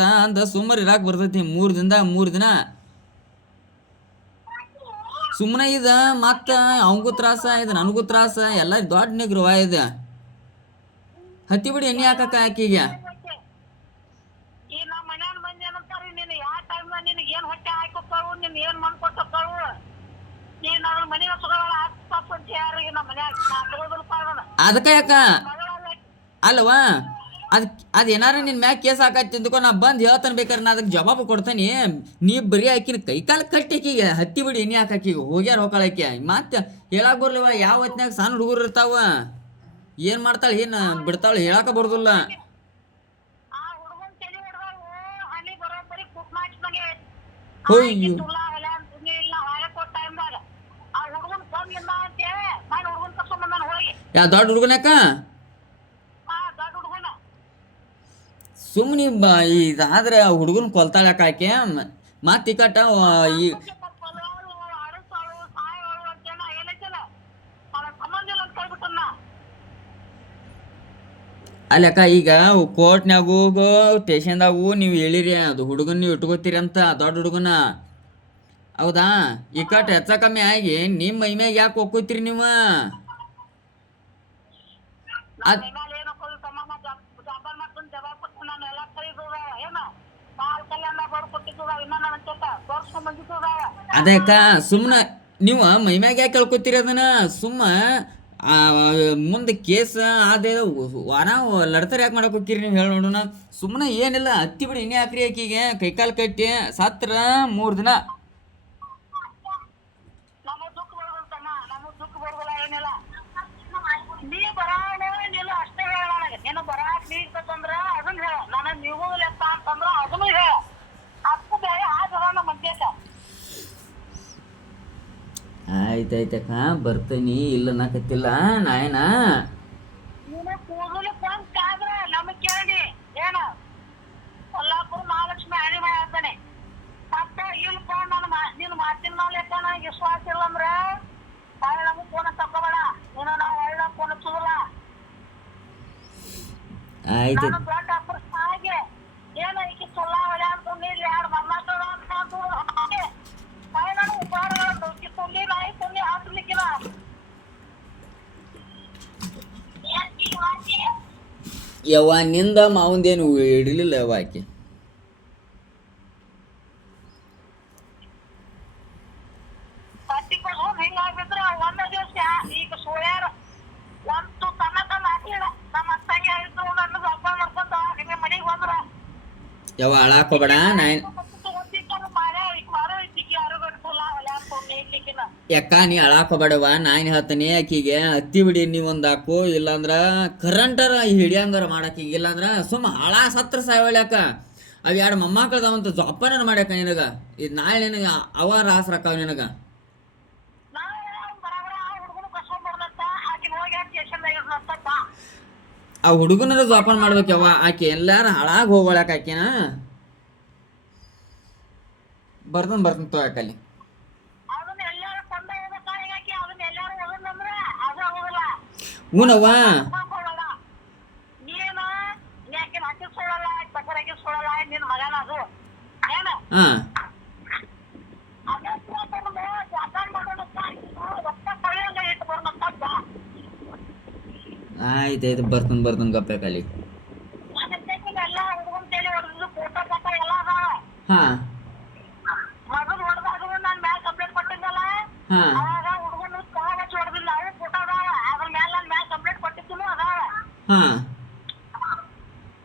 ಸುಮ್ಮನೆ ಇರಾಕ್ ಬರ್ತೈತಿ 3 ದಿನ ಸುಮ್ಮನೆ ಇದು ಮತ್ತು ಅವಂಗೂ ತ್ರಾಸ ಇದು ನನಗೂ ತ್ರಾಸ ಎಲ್ಲ ದೊಡ್ಡ ನಿಗ್ರವ ಇದು ಹತ್ತಿ ಬಿಡಿ ಎಣ್ಣೆ ಹಾಕಕ್ಕ ಆಕಿಗೆ ಈ ನಮ್ಮ ಮನ್ಯಾನ ಮಂದಿ ಏನಂತಾರೆ ನೀನು ಯಾವ ಟೈಮ್ನಾಗ ನಿನಗೆ ಏನು ಹೊಟ್ಟೆ ಹಾಕೊತ್ತಾವು ನೀನು ಏನು ಮಣ್ಣು ಕೊಟ್ಟಕ್ಕಾವು ನೀನು ನನ್ನ ಮನೆ ಹಸುಗಳ ಅಂತ ಯಾರಿಗೆ ನಮ್ಮ ಮನ್ಯಾಗ ನಾ ತಗೋದಿಲ್ಲ ಅದಕ್ಕೆ ಯಾಕ ಅಲ್ವಾ ಅದು ಏನಾರ ನಿನ್ನ ಮ್ಯಾಗ ಕೇಸ್ ಹಾಕತ್ತಿ ಅಂದ್ಕೊ ನಾ ಬಂದು ಹೇಳ್ತಾನೆ ಬೇಕಾದ್ರೆ ನಾ ಅದಕ್ಕೆ ಜವಾಬು ಕೊಡ್ತಾನೆ ನೀ ಬರೀ ಆಕಿನ ಕೈಕಾಲು ಕಟ್ಟಿ ಆಕಿಗೆ ಹತ್ತಿ ಬಿಡಿ ಎಣ್ಣೆ ಹಾಕಾಕಿಗೆ ಹೋಗ್ಯಾರ ಹೋಗಾಳಕ್ಕೆ ಮತ್ತೆ ಹೇಳಕ್ಕೆ ಬರ್ಲಿವ ಯಾವ ಹೊತ್ನ್ಯಾಗ ಸಣ್ಣ ಹುಡುಗರು ಇರ್ತಾವ ಏನು ಮಾಡ್ತಾಳೆ ಏನು ಬಿಡ್ತಾಳೆ ಹೇಳಕ್ಕೆ ಬರೋದಿಲ್ಲ ಅಯ್ಯೋ ಯಾವ ದೊಡ್ಡ ಹುಡುಗನಕ್ಕ ಸುಮ್ಮನೆ ಇದಾದ್ರೆ ಹುಡುಗನ ಕೊಲ್ತಾಳಕ್ಕ ಆಕೆ ಮತ್ತೆ ಇಕ್ಕಟ್ಟ ಈ ಅಲ್ಲಕ್ಕ ಈಗ ಕೋರ್ಟ್ನಾಗೂ ಸ್ಟೇಷನ್ದಾಗೂ ನೀವು ಹೇಳಿರಿ ಅದು ಹುಡುಗನ ನೀವು ಇಟ್ಕೋತೀರಿ ಅಂತ ದೊಡ್ಡ ಹುಡುಗನ ಹೌದಾ ಇಕ್ಕಟ್ಟು ಹೆಚ್ಚ ಕಮ್ಮಿ ಆಗಿ ನಿಮ್ಮ ಮೈ ಮ್ಯಾಗ ಯಾಕೆ ಹೋಗ್ಕೋತೀರಿ ನೀವು ಅದು ಅದೇ ಅಕ್ಕ ಸುಮ್ಮನೆ ನೀವು ಮೈಮ್ಯಾಗ ಯಾಕೆ ಕೇಳ್ಕೊತೀರಿ ಅದನ್ನ ಸುಮ್ಮ ಮುಂದೆ ಕೇಸ್ ಅದೇ ವಾರ ಲಡ್ತಾರೆ ಯಾಕೆ ಮಾಡಕ್ಕೆ ಹೋಗ್ತೀರಿ ನೀವು ಹೇಳಿ ನೋಡೋಣ ಸುಮ್ಮನೆ ಏನಿಲ್ಲ ಹತ್ತಿ ಬಿಡಿ ಇನ್ನೇ ಹಾಕ್ರಿ ಆಕಿಗೆ ಕೈಕಾಲು ಕಟ್ಟಿ ಸತ್ರ 3 ದಿನ ಆಯ್ತಾಯ್ತಕ್ಕ ಬರ್ತೀನಿ ಇಲ್ಲ ಅನ್ನಕತ್ತಿಲ್ಲ ನಾಯನ ನಮಗ್ ಕೇಳಿ ಏನ ಕೊಲ್ಲಾಪುರ ಮಹಾಲಕ್ಷ್ಮಿ ಹಣಿ ಮನೆ ಆಗ್ತಾನೆ ಮತ್ತ ಇಲ್ಪ ನೀನು ಮಾತಿನ ಮೇಲೆ ನನಗೆ ವಿಶ್ವಾಸ ಇಲ್ಲ ಅಂದ್ರೆ ನಾಳೆ ನಮಗ್ ಫೋನ್ ತಕೋಬೇಡ ನೀನು ನಾವು ಒಳ್ಳೆ ಫೋನ್ ಹಚ್ಚುದಿಲ್ಲ ಆಯ್ತು ದೊಡ್ಡ ಅಪರ್ಷನ್ ಹಾಗೆ ಏನ ಈಕಿ ಚೊಲ್ಲ ಹೊಳೆ ಅನ್ಕೊಂಡು ಇಲ್ಲಿ 2 ಮರ್ನಾಟಕ ಉಪಹಾರಗಳನ್ನು ಕಿತ್ತೊಂದು ನಾಯಿ ತೊಂದು ಹಾಕ್ಲಿಕ್ಕಿಲ್ಲ ಯವ್ವ ನಿಂದ ಮಾವಂದೇನು ಹಿಡಿಲಿಲ್ಲ ಯವ್ವ ಆಕೆ ಹಿಂಗಾಗಿದ್ರೆ ಒಂದೇ ದಿವಸ ಈಗ ಸೋಳ್ಯಾರ ಒಂದು ತನ್ನ ಹಾಕಿಲ್ಲ ನಮ್ಮ ಅತ್ತಂಗೆ ಆಯ್ತು ನನ್ನ ಹಬ್ಬ ಮಾಡ್ಕೊಂಡ ನಿಮ್ಮ ಮನೆಗೆ ಬಂದ್ರ ಯವ್ವ ಅಳಾಕೋಬೇಡ ನಾಯನ್ ಯಾಕ ನೀ ಅಳಾಕೋಬೇಡವ ನಾನು ಹೇಳ್ತೀನಿ ಆಕಿಗೆ ಹತ್ತಿ ಬಿಡಿ ನೀವೊಂದು ಹಾಕು ಇಲ್ಲಾಂದ್ರ ಕರೆಂಟರ ಹಿಡಿಯಂಗಾರ ಮಾಡಾಕಿ ಇಲ್ಲಾಂದ್ರ ಸುಮ್ಮ ಹಳ ಸತ್ರ ಸಾಯವಳ ಯಾಕ ಅವು 2 ಮೊಮ್ಮಕ್ಕಳದಾವಂತ ಜೋಪಾನ ಮಾಡ್ಯಾಕ ನಿನಗ ಇದು ನಾಳೆ ನಿನಗ ಅವಾರ ಆಸರಕ್ಕಾವ ನಿನಗ ಆ ಹುಡುಗನರ ಜೋಪಾನ ಮಾಡ್ಬೇಕವ್ವ ಆಕೆ ಎಲ್ಲಾರ ಹಾಳಾಗಿ ಹೋಗ್ಕೊಳಕ ಆಕೆನ ಬರ್ತೀನಿ ತೋ ಯಾಕಲ್ಲಿ ಹೂನವ್ವ. ನೀನು ಯಾಕೆ ಹಾಕಿಸ್ಕೊಳ್ಳಲ್ಲ ಪಕ್ಕರ್ ಹಾಕಿಸ್ಕೊಳ್ಳಲ್ಲ ನಿನ್ ಮಗನ ಅದು ಏನ ಹಾಂ ಆಯ್ತು ಬರ್ತೇನೆ ಗಪ್ಪ ಕಾಲಿ. ಎಲ್ಲ ಹುಡುಗನ್ ತೇಲಿ ಹೊಡೆದು ಫೋಟೋ ಪಾಟ ಎಲ್ಲ ಅದಾವ. ಹಾಂ ಮಗನ್ ಹೊಡೆದಾಗ ನಾನ್ ಮ್ಯಾಲ ಕಂಪ್ಲೇಂಟ್ ಕೊಟ್ಟಿದ್ದಲ್ಲ ಹಾಂ ಅವಾಗ ಹುಡುಗನ್ ಕಾಲ್ ಹಚ್ಚಿ ಹೊಡೆದಿಲ್ಲ ಅವು ಫೋಟೋ ಅದಾವ. ಅದ್ರ ಮ್ಯಾಲ ನಾನ್ ಮ್ಯಾಲ ಕಂಪ್ಲೇಂಟ್ ಕೊಟ್ಟಿದ್ದು ಅದಾವ. ಹಾಂ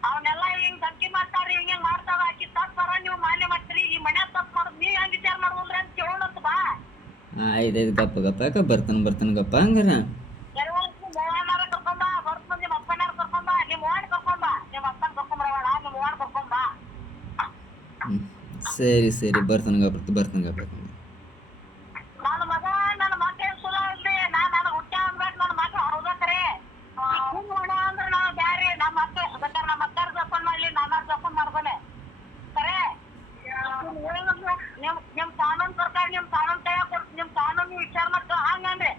ಅವನ್ನೆಲ್ಲ ಹಿಂಗ್ ಧಮ್ಕಿ ಮಾಡ್ತಾರ ಹಿಂಗ ಮಾಡ್ತಾರ ಆಕಿ ತಪ್ಪಾರ ನೀವು ಮಾನ್ಯ ಮಾಡ್ತೀರಿ ಈ ಮನ್ಯಾಗ ತಪ್ಪು ಮಾಡೋದು ನೀವ್ ಹೆಂಗ್ ವಿಚಾರ ಮಾಡುವಂದ್ರೆ ಅಂತ ಕೇಳೋಣಂತ ಬಾ. ಆಯ್ತು ಗಪ್ಪ ಯಾಕೆ ಬರ್ತೇನೆ ಗಪ್ಪ ಹಂಗಾರ. ಮೋಹನಾರ ಕರ್ಕೊಂಬ ಬರ್ತ ನಿಮ್ಮ ಅಪ್ಪನಾರ ಕರ್ಕೊಂಬ ನಿಮ್ಮ ಓಣ್ ಕರ್ಕೊಂಬ ನಿಮ್ಮ ಅಪ್ಪನ ಕರ್ಕೊಂಬರಬೇಡ ನಿಮ್ಮ ಓಣ್ ಕರ್ಕೊಂಬ. ಸರಿ ಬರ್ತೇನೆ ಗಪ್ಪ. ನನ್ನ ಮಗ ನನ್ನ ಮಕ್ಕಳು ಸುಲೋ ಇಲ್ರಿ ನನಗೆ ಹುಟ್ಟ ಅಂದ್ಬೇಕು ನನ್ನ ಮಕ್ಳು ಹೌದಾ ಕರೆ ನೋಡ ಅಂದ್ರೆ ನಾವು ಬ್ಯಾರೆ ನಮ್ಮ ಮಕ್ಕಳು ಬೇಕಾದ್ರೆ ನಮ್ಮ ಅಕ್ಕಾರ ಜೋಪಾನ ಮಾಡ್ಲಿ ನಾನು ಜೋಪಾನ ಮಾಡ್ಕೊನೆ ಕರೆ. ನಿಮ್ ಕಾನೂನು ಪ್ರಕಾರ ನಿಮ್ ಕಾನೂನು ಕೈ ಕೊಟ್ಟು ನಿಮ್ ಕಾನೂನು ವಿಚಾರ ಮಾಡ್ಕೊ ಹಂಗಂದ್ರೆ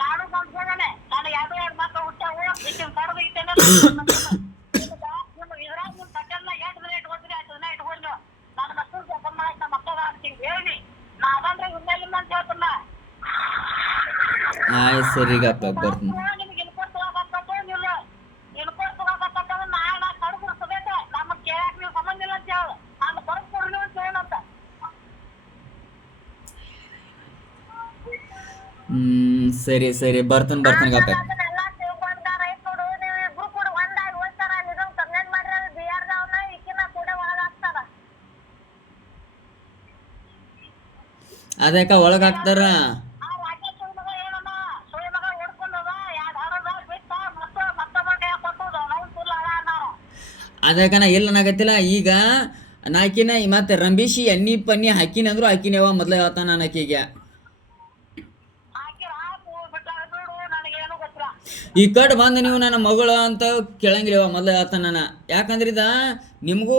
ನಾನು ಬಂದ್ಕೊಂಡನೆ ನಾನು ಎರಡು ಮಕ್ಕಳು ಹುಟ್ಟಾವು ಈಗಿನ ಕಡ್ದು ಇದ್ದೇನೆ ಇದ್ರಾಗ ನಿಮ್ ಕಟ್ಟೆಲ್ಲ 8 ದಿನ ಇಟ್ಕೊಳ್ತೀರಿ 8 ದಿನ ಇಟ್ಕೊಂಡು ನನ್ನ ಮಕ್ಕಳು ಜೋಪಾನ ಮಾಡಕ್ ನಮ್ಮ ಮಕ್ಕಳು ಆಗ್ತೀನಿ ಹೇಳಿ ನಾ ಅದಂದ್ರೆ ಹಿಂದೆ ಅಂತ ಹೇಳ್ತನ. ಆಯ್ತು ಸರಿ ಗಪ್ಪ ಬರ್ತೀನಿ. ನಿಮ್ಗೆ ಇನ್ಕೋಟ್ ತಗೋಬೇಕಂತ ಇನ್ಕೋಟ್ ತಗೋಬೇಕಂತಂದ್ರೆ ನಾ ಕಡ್ಬಿಡ್ಸಬೇಕ ನಮ್ಮ ಕೇಳಕ್ ನೀವು ಸಂಬಂಧ ಇಲ್ಲ ಅಂತ ಹೇಳು ನಾನು ಬರ್ಕೊಡ್ಲಿ ಅಂತ ಹೇಳಂತ. ಸರಿ ಬರ್ತೇನೆ ಗಪ್ಪ. ಎಲ್ಲ ತಿಳ್ಕೊಂಡಾರ ಐತ್ ನೋಡು ನೀವು ಇಬ್ರು ಕೂಡ ಒಂದಾಗಿ ಹೋಗ್ತಾರ ನಿಜಮ್ ಕಂಪ್ಲೇಂಟ್ ಮಾಡ್ರಿ ಬಿಆರ್ದವನ್ನ ಈಕಿನ ಕೂಡ ಒಳಗಾಗ್ತಾರ. ಅದಕ್ಕ ಒಳಗಾಕ್ತಾರ. ಆ ರಾಜೇಶ್ ಸುಳಿ ಮಗ ಏನಮ್ಮ ಸುಳಿ ಮಗ ಓಡ್ಕೊಂಡದ ಯಾಡ್ ಹಾಡದ ಬಿಟ್ಟ ಮತ್ತೊಬ್ಬ ಕೈ ಕೊಟ್ಟದ ನಾವು ಸುಳ್ಳು ನಾವು ಅದಕ್ಕ ನಾ ಇಲ್ಲ ನಾಗತ್ತಿಲ್ಲ ಈಗ ನಾಕಿನ ಮತ್ತೆ ರಂಬೀಶಿ ಎಣ್ಣಿ ಪನ್ನಿ ಹಾಕಿನ ಅಂದ್ರು ಹಾಕಿನವ ಮೊದ್ಲ ಹೇಳ್ತಾನ ನಾನು ಆಕಿಗೆ. ಈ ಕಡೆ ಬಂದು ನೀವು ನನ್ನ ಮಗಳು ಅಂತ ಕೇಳಂಗಿಲ್ಲವ ಮೊದ್ಲು ಹೇಳ್ತಾನ ನಾನು. ಯಾಕಂದ್ರೆ ಇದ ನಿಮಗೂ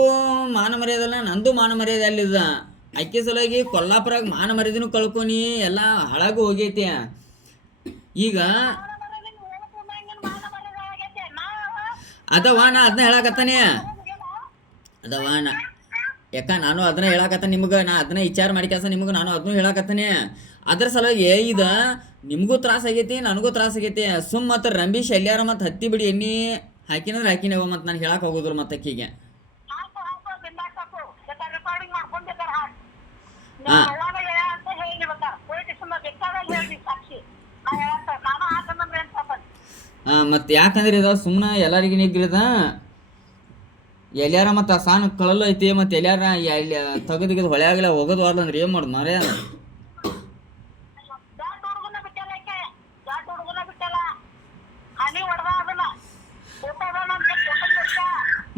ಮಾನ ಮರ್ಯಾದಲ್ಲ ನಂದು ಮಾನ ಮರ್ಯಾದೆ ಅಲ್ಲಿದ. ಅಕ್ಕಿ ಸಲುವಾಗಿ ಕೊಲ್ಲಾಪುರಾಗ ಮಾನ ಮರ್ಯಾದೆನೂ ಕಳ್ಕೊನಿ ಎಲ್ಲ ಹಾಳಾಗೂ ಹೋಗೈತಿ. ಈಗ ಅದವಾ ನಾ ಅದನ್ನ ಹೇಳಕತ್ತಾನೆ ಅದವಾ ನಾ ಯಾಕ ನಾನು ಅದನ್ನ ಹೇಳಕತ್ತ ನಿಮ್ಗೆ ನಾ ಅದನ್ನ ವಿಚಾರ ಮಾಡಿಕ್ಯಾಸ ನಿಮ್ಗೆ ನಾನು ಅದನ್ನೂ ಹೇಳಕತ್ತಾನೆ. ಅದ್ರ ಸಲುವಾಗಿ ಇದು ನಿಮಗೂ ತ್ರಾಸ ಆಗೈತಿ ನನಗೂ ತ್ರಾಸ ಆಗೈತಿ. ಸುಮ್ಮ ಮತ್ತು ರಂಬೀಶ್ ಎಲ್ಲಾರ ಮತ್ತು ಹತ್ತಿ ಬಿಡಿ ಎಣ್ಣೆ ಹಾಕಿನಂದ್ರೆ ಹಾಕಿನವ ಮತ್ತು ನಾನು ಹೇಳಕ್ಕೆ ಹೋಗೋದ್ರು ಮತ್ತೆ ಅಕ್ಕಿಗೆ. ಹಾಂ ಮತ್ತು ಯಾಕಂದ್ರೆ ಇದು ಸುಮ್ಮನೆ ಎಲ್ಲರಿಗೂ ನಿಗ್ರಿದ ಎಲ್ಲಾರ ಮತ್ತು ಆ ಸಾನ ಕಳಲು ಐತಿ ಮತ್ತು ಎಲ್ಲಾರ ಎಲ್ಲಿ ತೆಗೆದು ಹೊಳೆಯಾಗಲ್ಲ ಹೋಗೋದು ಅಲ್ಲ ಅಂದ್ರೆ ಏನು ಮಾಡೋದು ಮಾರೇ.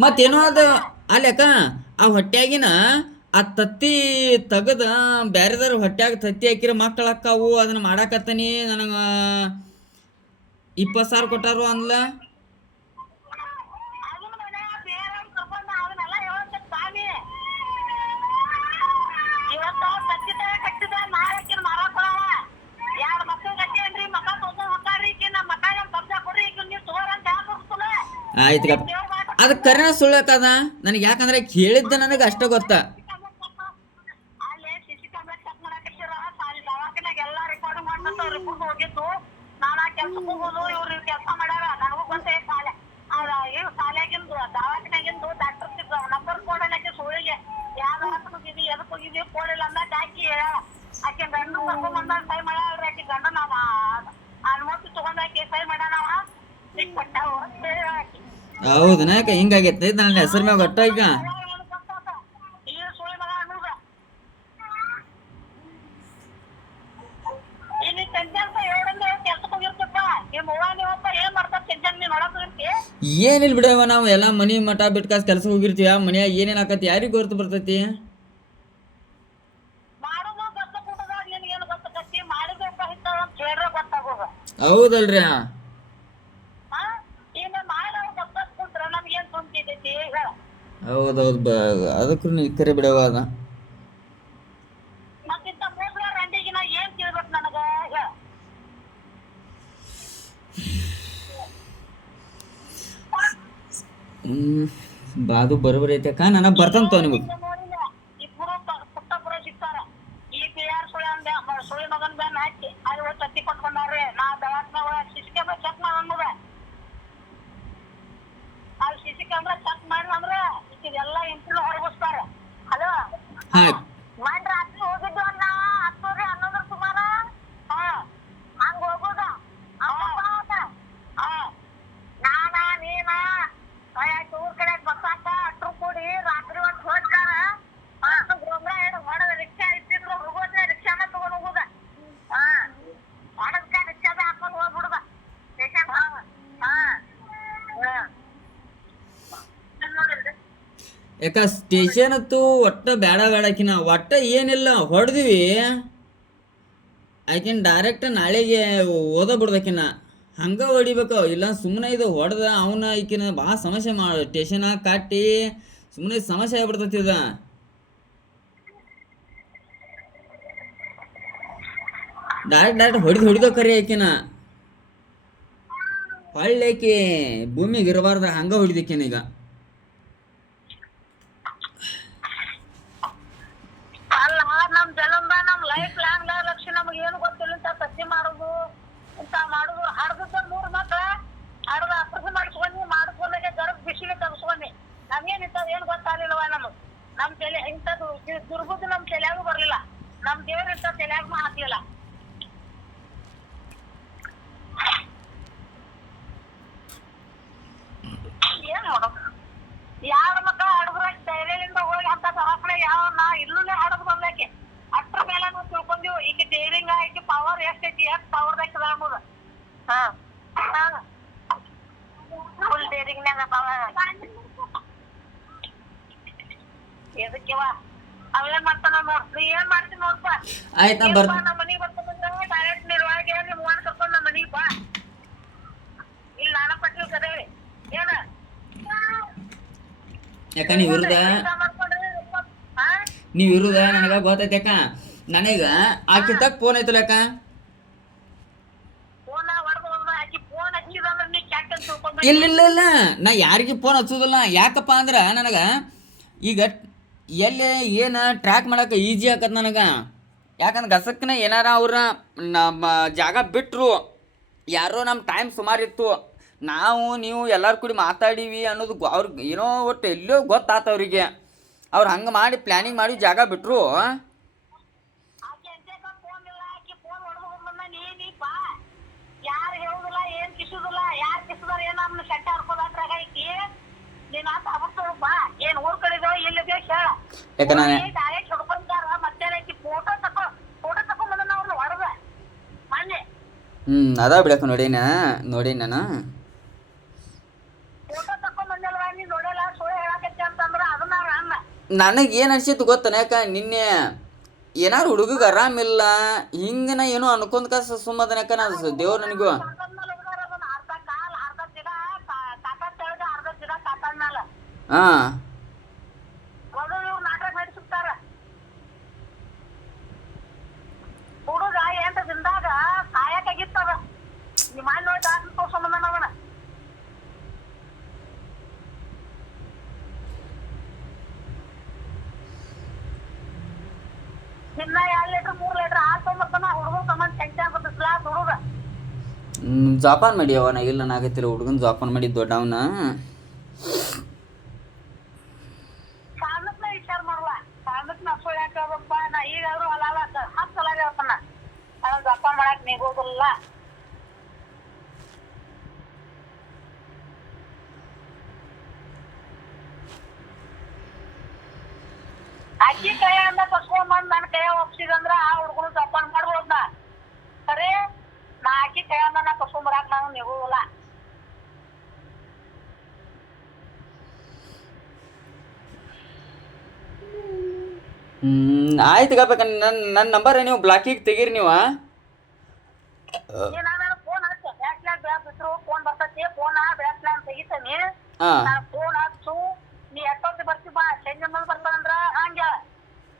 ಮತ್ತೇನೋ ಅದು ಅಲ್ಲಕ್ಕ ಆ ಹೊಟ್ಯಾಗಿನ ಆ ತತ್ತಿ ತೆಗೆದ ಬ್ಯಾರೆದವ್ರ ಹೊಟ್ಯಾಗ ತತ್ತಿ ಹಾಕಿರೋ ಮಕ್ಕಳು ಅಕ್ಕಾವು ಅದನ್ನ ಮಾಡಾಕತ್ತಾನಿ ನನಗೆ 20,000 ಕೊಟ್ಟಾರು ಅಂದ್ಲ. ಆಯ್ತು ಗಪ್ಪ ಅದು ಕರೆನ ಸುಳ್ಳಕ್ಕದ ನನಗೆ. ಯಾಕಂದ್ರೆ ಕೇಳಿದ್ದ ನನಗೆ ಅಷ್ಟೇ ಗೊತ್ತಾ. ಹೌದನ ಯಾಕೆ ಹಿಂಗಾಗೈತೆ ನನ್ನ ಹೆಸರು ಮ್ಯಾಗ ಒಟ್ಟ ಈಗ. ಏನಿಲ್ಲ ಬಿಡವ ನಾವು ಎಲ್ಲ ಮನಿ ಮಠ ಬಿಟ್ಕಾಸ್ ಕೆಲಸ ಹೋಗಿರ್ತೀವ ಮನ್ಯಾಗ ಏನೇನು ಆಕತಿ ಯಾರಿಗೆ ಗೊತ್ತು ಬರ್ತೈತಿ. ಹೌದಲ್ರಿ ಹೌದೌದು ಅದಕ್ಕೂ ಕರೆ ಬಿಡವ ಅದ. ಅದು ಬರೋಬರಿ ಐತೆ ಅಕ್ಕ ನನಗೆ ಬರ್ತಂತ ನಿಮಗೆ. ನೋಡಿಲ್ಲ ಇಬ್ರು ಪುಟ್ಟಪುರ ಸಿಗ್ತಾರ. ಈ PR ಸುಳಿ ಅಂದ ಸುಳಿ ಮಗನ್ ಬೆನ್ನ ಹಾಕಿ ಅಲ್ಲಿ ಹೋಗಿ ತತ್ತಿ ಕೊಟ್ಕೊಂಡವ್ರಿ. ನಾ ದವಾಖಾನೆ ಒಳಗೆ CC ಕ್ಯಾಮ್ರಾ ಚೆಕ್ ಮಾಡೋದ. ಅಲ್ಲಿ CC ಕ್ಯಾಮ್ರಾ ಚೆಕ್ ಮಾಡಿ ಅಂದ್ರೆ ಇದೆಲ್ಲ ಇಂಟ್ರೂ ಹೊರಗಿಸ್ತಾರ. ಹಲೋ ಹಾಂ ಮಾಡಿ ರಾತ್ರಿ ಹೋಗಿದ್ದು ಅನ್ನ 10:11 ಸುಮಾರ. ಹಂಗ ಹೋಗೋದ ನಾನ ನೀನ ಊರ್ ಕಡೆ ಬಸ್ಸಾಕ ಅಟ್ರು ಕೂಡಿ ರಾತ್ರಿ ಒಂದ್ ಹೋಗ್ತಾರ. ಗೊಬ್ಬರ ಏನು ಹೊಡೆದ ರಿಕ್ಷಾ ಇಟ್ಟಿದ್ರು ಹೋಗೋದ್ರೆ ರಿಕ್ಷಾನ ತಗೊಂಡ್ ಹೋಗುದ. ಹೊಡದ್ಕ ರಿಕ್ಷಾದ ಹಾಕೊಂಡ್ ಹೋಗ್ಬಿಡುದ ಸ್ಟೇಷನ್. ಯಾಕ ಸ್ಟೇಷನ್ ಅತ್ತು ಒಟ್ಟ ಬೇಡ ಬೇಡಕಿನ ಒಟ್ಟ ಏನಿಲ್ಲ ಹೊಡೆದ್ವಿ ಆಕಿನ ಡೈರೆಕ್ಟ್ ನಾಳೆಗೆ ಓದ ಬಿಡ್ದಕಿನ ಹಂಗೆ ಹೊಡಿಬೇಕು. ಇಲ್ಲ ಸುಮ್ಮನೆ ಇದು ಹೊಡೆದ ಅವನ ಈಕಿನ ಭಾಳ ಸಮಸ್ಯೆ ಸ್ಟೇಷನ್ ಕಟ್ಟಿ ಸುಮ್ಮನೆ ಸಮಸ್ಯೆ ಆಗ್ಬಿಡ್ತೈತಿ ಇದು. ಡೈರೆಕ್ಟ್ ಹೊಡಿದ ಕರಿ ಆಕಿನ ಹೊಳ್ಳೇಕಿ ಭೂಮಿಗೆ ಇರಬಾರ್ದ ಹಂಗೆ ಹೊಡಿದಕ್ಕಿನ ಈಗ. ಅಲ್ಲ ನಮ್ ಜಲಂಬ ನಮ್ ಲೈಫ್ ಲಾಂಗ್ ಲಕ್ಷ ನಮಗ್ ಏನು ಗೊತ್ತಿಲ್ಲ ಅಂತ ಸತ್ಯ ಮಾಡುದು ಇಂತ ಮಾಡುದು. ಹಡ್ದದ 3 ಮಕ್ಳ ಹಡ್ದ ಅಪ್ರಸ ಮಾಡಿಸ್ಕೊಂಡಿ ಗರ್ಭ ಬಿಸಿಲು ತಗಸ್ಕೊಂಡಿ ನಮ್ಗೇನಿಂತ ಏನ್ ಗೊತ್ತಾಗ್ಲಿಲ್ಲವ. ನಮ್ ತಲೆ ಇಂಥದ್ದು ದುರ್ಬುದ್ಧಿ ನಮ್ ತಲೆಯಾಗೂ ಬರ್ಲಿಲ್ಲ. ನಮ್ ದೇವ್ರ ಇಂಥ ತಲೆಯಾಗೂ ಹಾಕ್ಲಿಲ್ಲ. ಏನ್ ಮಾಡೋದು? ಯಾರ ಮಕ್ಕಳ ಹಡದ್ರ ಧೈರ್ಯದಿಂದ ಹೋಗಿ ಅಂತ ದವಾಖಾನೆ ಯಾವ ನಾ ಇಲ್ಲೇ ಹಡದ್ ಬಂದಾಕೆ ಅಷ್ಟ್ರ ಮೇಲೆ ನಾವು ತಿಳ್ಕೊಂಡ್ವಿ. ಈಗ ಡೇರಿಂಗ್ ಆಗಿ ಪವರ್ ಎಷ್ಟೈತಿ ಎಷ್ಟು ಪವರ್ ಬೇಕದ ಅನ್ನೋದು. ಫುಲ್ ಡೇರಿಂಗ್ನಾಗ ಪವರ್ ಎದಕ್ಕೆವ ಅವೇನ್ ಮಾಡ್ತಾನ ನೋಡ್ರಿ. ಏನ್ ಮಾಡ್ತೀನಿ ನೋಡ್ಪ. ಆಯ್ತು ನಮ್ಮ ಮನಿಗ್ ಬರ್ತಂದ್ರ ಡೈರೆಕ್ಟ್ ನಿರ್ವಾಗೆ ನಿಮ್ ಓನ್ ಕರ್ಕೊಂಡ್ ನಮ್ಮ ಮನಿಗ್ ಬಾ. ಇಲ್ಲಿ ನಾನ ಪಟ್ಟಿಲ್ ಕದೇವಿ ಏನ ಯಾಕ ನೀವು ಇರುದ ನನಗ ಗೊತ್ತೈತಿ. ಯಾಕ ನನಗ ಆಕಿ ತಕ್ಕ ಫೋನ್ ಐತಲ್ಲ ಯಾಕ ಇಲ್ಲ ನಾ ಯಾರಿಗೆ ಫೋನ್ ಹಚ್ಚೋದಿಲ್ಲ. ಯಾಕಪ್ಪ ಅಂದ್ರೆ ನನಗೆ ಈಗ ಎಲ್ಲಿ ಏನು ಟ್ರ್ಯಾಕ್ ಮಾಡೋಕೆ ಈಜಿ ಆಕತ್ ನನಗೆ. ಯಾಕಂದ್ರೆ ಗಸಕ್ಕನೆ ಏನಾರ ಅವ್ರ ನಮ್ಮ ಜಾಗ ಬಿಟ್ಟರು ಯಾರೋ ನಮ್ಮ ಟೈಮ್ ಸುಮಾರಿತ್ತು ನಾವು ನೀವು ಎಲ್ಲರೂ ಕೂಡಿ ಮಾತಾಡೀವಿ ಅನ್ನೋದು ಅವ್ರಿಗೆ ಏನೋ ಒಟ್ಟು ಎಲ್ಲೋ ಗೊತ್ತಾತ ಅವರಿಗೆ. ಅವ್ರು ಹಂಗೆ ಮಾಡಿ ಪ್ಲ್ಯಾನಿಂಗ್ ಮಾಡಿ ಜಾಗ ಬಿಟ್ಟರು. ಯಾಕೆ ನಾನು ಅದ ಬಿಡಕ್ಕ ನೋಡಿ ನಾನು ನನಗೆ ಏನು ಅನ್ಸಿತ್ತು ಗೊತ್ತನ. ಯಾಕ ನಿನ್ನೆ ಏನಾರು ಹುಡುಗಗೆ ಆರಾಮಿಲ್ಲ ಹಿಂಗನ ಏನೋ ಅನ್ಕೊಂಡ್ ಸುಮ್ಮದನಕ ನಾ ದೇವ್ರು ನನಗೂ ಹಾಂ ಹುಡುಗ ಎಂಟ ದಿನದಾಗ ಸಾಯಕಾಗಿತ್ತದ. ನಿಮ್ಮ ನೋಡಿ ಡಾಕ್ಟರ್ ತೋರ್ಸಂಬಂದ ಅವನ ದಿನ 2 ಲೀಟರ್ 3 ಲೀಟರ್ ಹಾಲು ತೊಗೊಂಬರ್ತಾನ. ಹುಡುಗ ಸಂಬಂಧ ಟೆನ್ಷನ್ ಬರ್ತಲ್ಲ ಹುಡುಗ. ಜಾಪಾನ್ ಮಾಡಿ ಅವನ ಇಲ್ಲ ನಾಗತ್ತಿಲ್ಲ ಹುಡುಗನ್ ಜಾಪಾನ್ ಮಾಡಿ ದೊಡ್ಡವನ ಸಾಮತ್ನ ವಿಚಾರ ಮಾಡುವ. ಸಾಮತ್ನ ಅಸೋಳ ಯಾಕಪ್ಪ ನಾ ಈಗಾದ್ರೂ ಅಲ್ಲ 10 ಸಲ ಹೇಳ್ತಾನ ಅದನ್ನ ಜಾಪಾನ್ ಮಾಡಕ್ ನಿಗೋದಿಲ್ಲ. ಅಕ್ಕಿ ಕೈಯಿಂದ ಕಸ್ಕೊಂಬಂದ್ ನನ್ನ ಕೈಯ ಒಪ್ಸಿದಂದ್ರ ಆ ಹುಡುಗನು ಜಪಾನ್ ಮಾಡ್ಬೋದ. ಸರಿ ನಾ ಅಕ್ಕಿ ಕೈಯಿಂದ ನಾ ಕಸ್ಕೊಂಬರಾಕ್ ನಾನು ನಿಗೋದಿಲ್ಲ. ಆಯ್ತು ಗಪ್ಪ. ನನ್ನ ನಂಬರ್ ನೀವು ಬ್ಲಾಕಿಗೆ ತೆಗೀರಿ ನೀವು. ಫೋನ್ ಹಚ್ಚ ಬ್ಯಾಕ್ಲಾಗ್ ಬಿಟ್ರು ಫೋನ್ ಬರ್ತೈತಿ. Phone backlog ತೆಗಿತಾನಿ. ಫೋನ್ ಹಚ್ಚು ನೀ ಎಷ್ಟೊತ್ತಿ ಬರ್ತಿ ಬಾ. ಸಂಜೆ ಮುಂದೆ ಬರ್ತಾನಂದ್ರ ಹಂಗ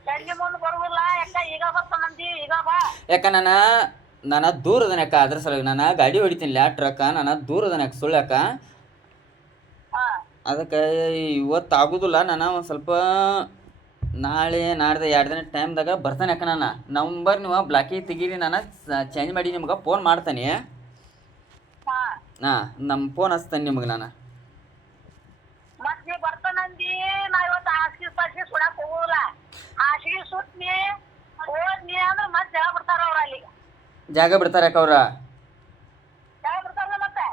ಸಂಜೆ ಮುಂದೆ ಬರುದಿಲ್ಲ. ಯಾಕ ಈಗ ಬರ್ತಾನಂದಿ ಈಗ ಬಾ. ಯಾಕ ನಾನು ದೂರ ಅದನ ಯಾಕ ಅದ್ರ ಸಲುವಾಗಿ ನಾನು ಗಾಡಿ ಹೊಡಿತೀನಿ ಟ್ರಕ್ ನಾನು ದೂರ ಅದನ ಯಾಕೆ ಸುಳ್ಳು ಯಾಕ ಅದಕ್ಕೆ ಇವತ್ತು ಆಗೋದಿಲ್ಲ ನಾನು ಒಂದು ಸ್ವಲ್ಪ ನಾಳೆ ನಾಡ್ದು 2 ದಿನ ಟೈಮ್ದಾಗ ಬರ್ತಾನೆ ಅಕ್ಕ ನಾನು ನಂಬರ್ ನೀವು ಬ್ಲಾಕಿಗೆ ತೆಗೀರಿ ನಾನು ಚೇಂಜ್ ಮಾಡಿ ನಿಮ್ಗೆ ಫೋನ್ ಮಾಡ್ತಾನೆ ಹಾ ಹಾಂ ನಮ್ಮ ಫೋನ್ ಹಚ್ತಾನೆ ನಿಮ್ಗೆ ನಾನು ಮತ್ ನೀ ಬರ್ತಾನಂದಿ ನಾ ಇವತ್ತು ಹಾಸಿಗೆ ಪಾಸಿಗೆ ಸುಡಕ್ ಹೋಗುದಿಲ್ಲ ಹಾಸಿಗೆ ಸುಟ್ನಿ ಹೋದ್ನಿ ಅಂದ್ರೆ ಮತ್ ಜಗ ಬಿಡ್ತಾರ ಅವ್ರ ಅಲ್ಲಿ ಜಾಗ ಬಿಡ್ತಾರೆ ಅಕ್ಕ ಅವ್ರ ಜಗ ಬಿಡ್ತಾರಲ್ಲ ಮತ್ತೆ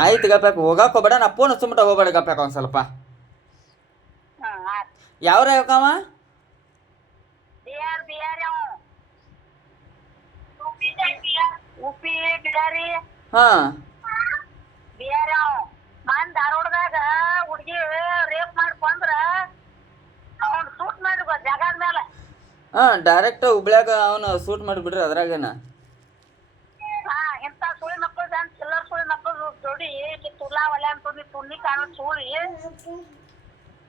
ಆಯ್ತು ಗಪ್ಯಾಕ ಹೋಗಕ್ಕೆ ಹೋಗ್ಬೇಡ ನಾ ಫೋನ್ ಹಚ್ಚಿಬಿಟ್ಟ ಹೋಗ್ಬೇಡ ಗಪ್ಯಾಕ ಒಂದು ಸ್ವಲ್ಪ ಆಯ್ತು ಯಾವ್ರ ಯಾಕವ ಬಿಹಾರಿ ಅವ ಉಪ್ಪಿ ಬಿಹಾರಿ ಹಾಂ ಬಿಹಾರಿ ಅವ ಮನ್ ಧಾರವಾಡದಾಗ ಹುಡ್ಗಿ ರೇಪ್ ಮಾಡ್ಕೊಂಡ್ರ ಅವ್ನ್ ಸೂಟ್ ಮಾಡಿ ಜಾಗದ ಮೇಲೆ ಹಾಂ ಡೈರೆಕ್ಟ್ ಹುಬ್ಳ್ಯಾಗ ಅವನು ಸೂಟ್ ಮಾಡಿಬಿಡ್ರಿ ಅದ್ರಾಗೇನ ಹಾ ಇಂಥ ಸುಳಿ ಮಕ್ಕಳು ಜಾನ್ ಚಿಲ್ಲರ್ ಸುಳಿ ಮಕ್ಕಳು ಜೋಡಿ ತುಲಾ ಒಲೆ ಅಂತಂದು ತುನ್ನಿ ಕಾಣ ಸುಳಿ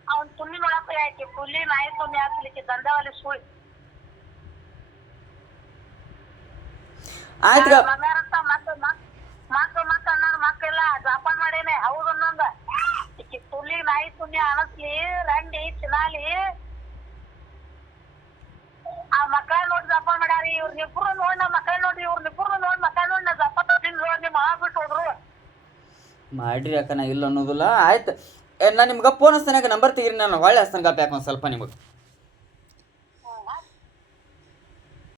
ಅವ್ನ್ ತುನ್ನಿ ನೋಡಪ್ಪ ಯಾಕೆ ಪುಲಿ ನಾಯಿ ತುನ್ನಿ ಹಾಕ್ಲಿಕ್ಕೆ ದಂಧವಲ್ಲಿ ಸುಳಿ ಆಯ್ತು ಮಮ್ಯಾರಂತ ಮಕ್ಳು ಅನ್ನೋರು ಮಕ್ಳಿಲ್ಲ ಜಾಪಾನ್ ಮಾಡೇನೆ ಹೌದು ಅನ್ನೊಂದ ಈಕಿ ತುಲಿ ನಾಯಿ ತುನ್ನಿ ಅನಸ್ಲಿ ರಂಡಿ ಚಿನಾಲಿ ಆ ಮಕ್ಕಳ ನೋಡಿ ಜಪಾನ್ ಮಾಡ್ಯಾರಿ ಇವ್ರನ್ನಿಬ್ರು ನೋಡಿ ನಾ ಮಕ್ಕಳ ನೋಡಿ ಇವ್ರನ್ನಿಬ್ರು ನೋಡಿ ಮಕ್ಕಳ ನೋಡಿ ನಾ ಜಪಾನ್ ನೋಡಿ ನಿಮ್ಮ ಬಿಟ್ಟು ಹೋದ್ರು ಮಾಡ್ರಿ ಅಕ್ಕ ನಾ ಇಲ್ಲ ಅನ್ನೋದಿಲ್ಲ ಆಯ್ತು ನಾನು ನಿಮ್ಗೆ ಫೋನ್ ಹಚ್ತಾನೆ ನಂಬರ್ ತೆಗೀರಿ ನಾನು ಹೊಳ್ಳಿ ಹಚ್ತಾನೆ ಗಪ್ಪ ಯಾಕೆ ಒಂದು ಸ್ವಲ್ಪ ನಿಮಗೆ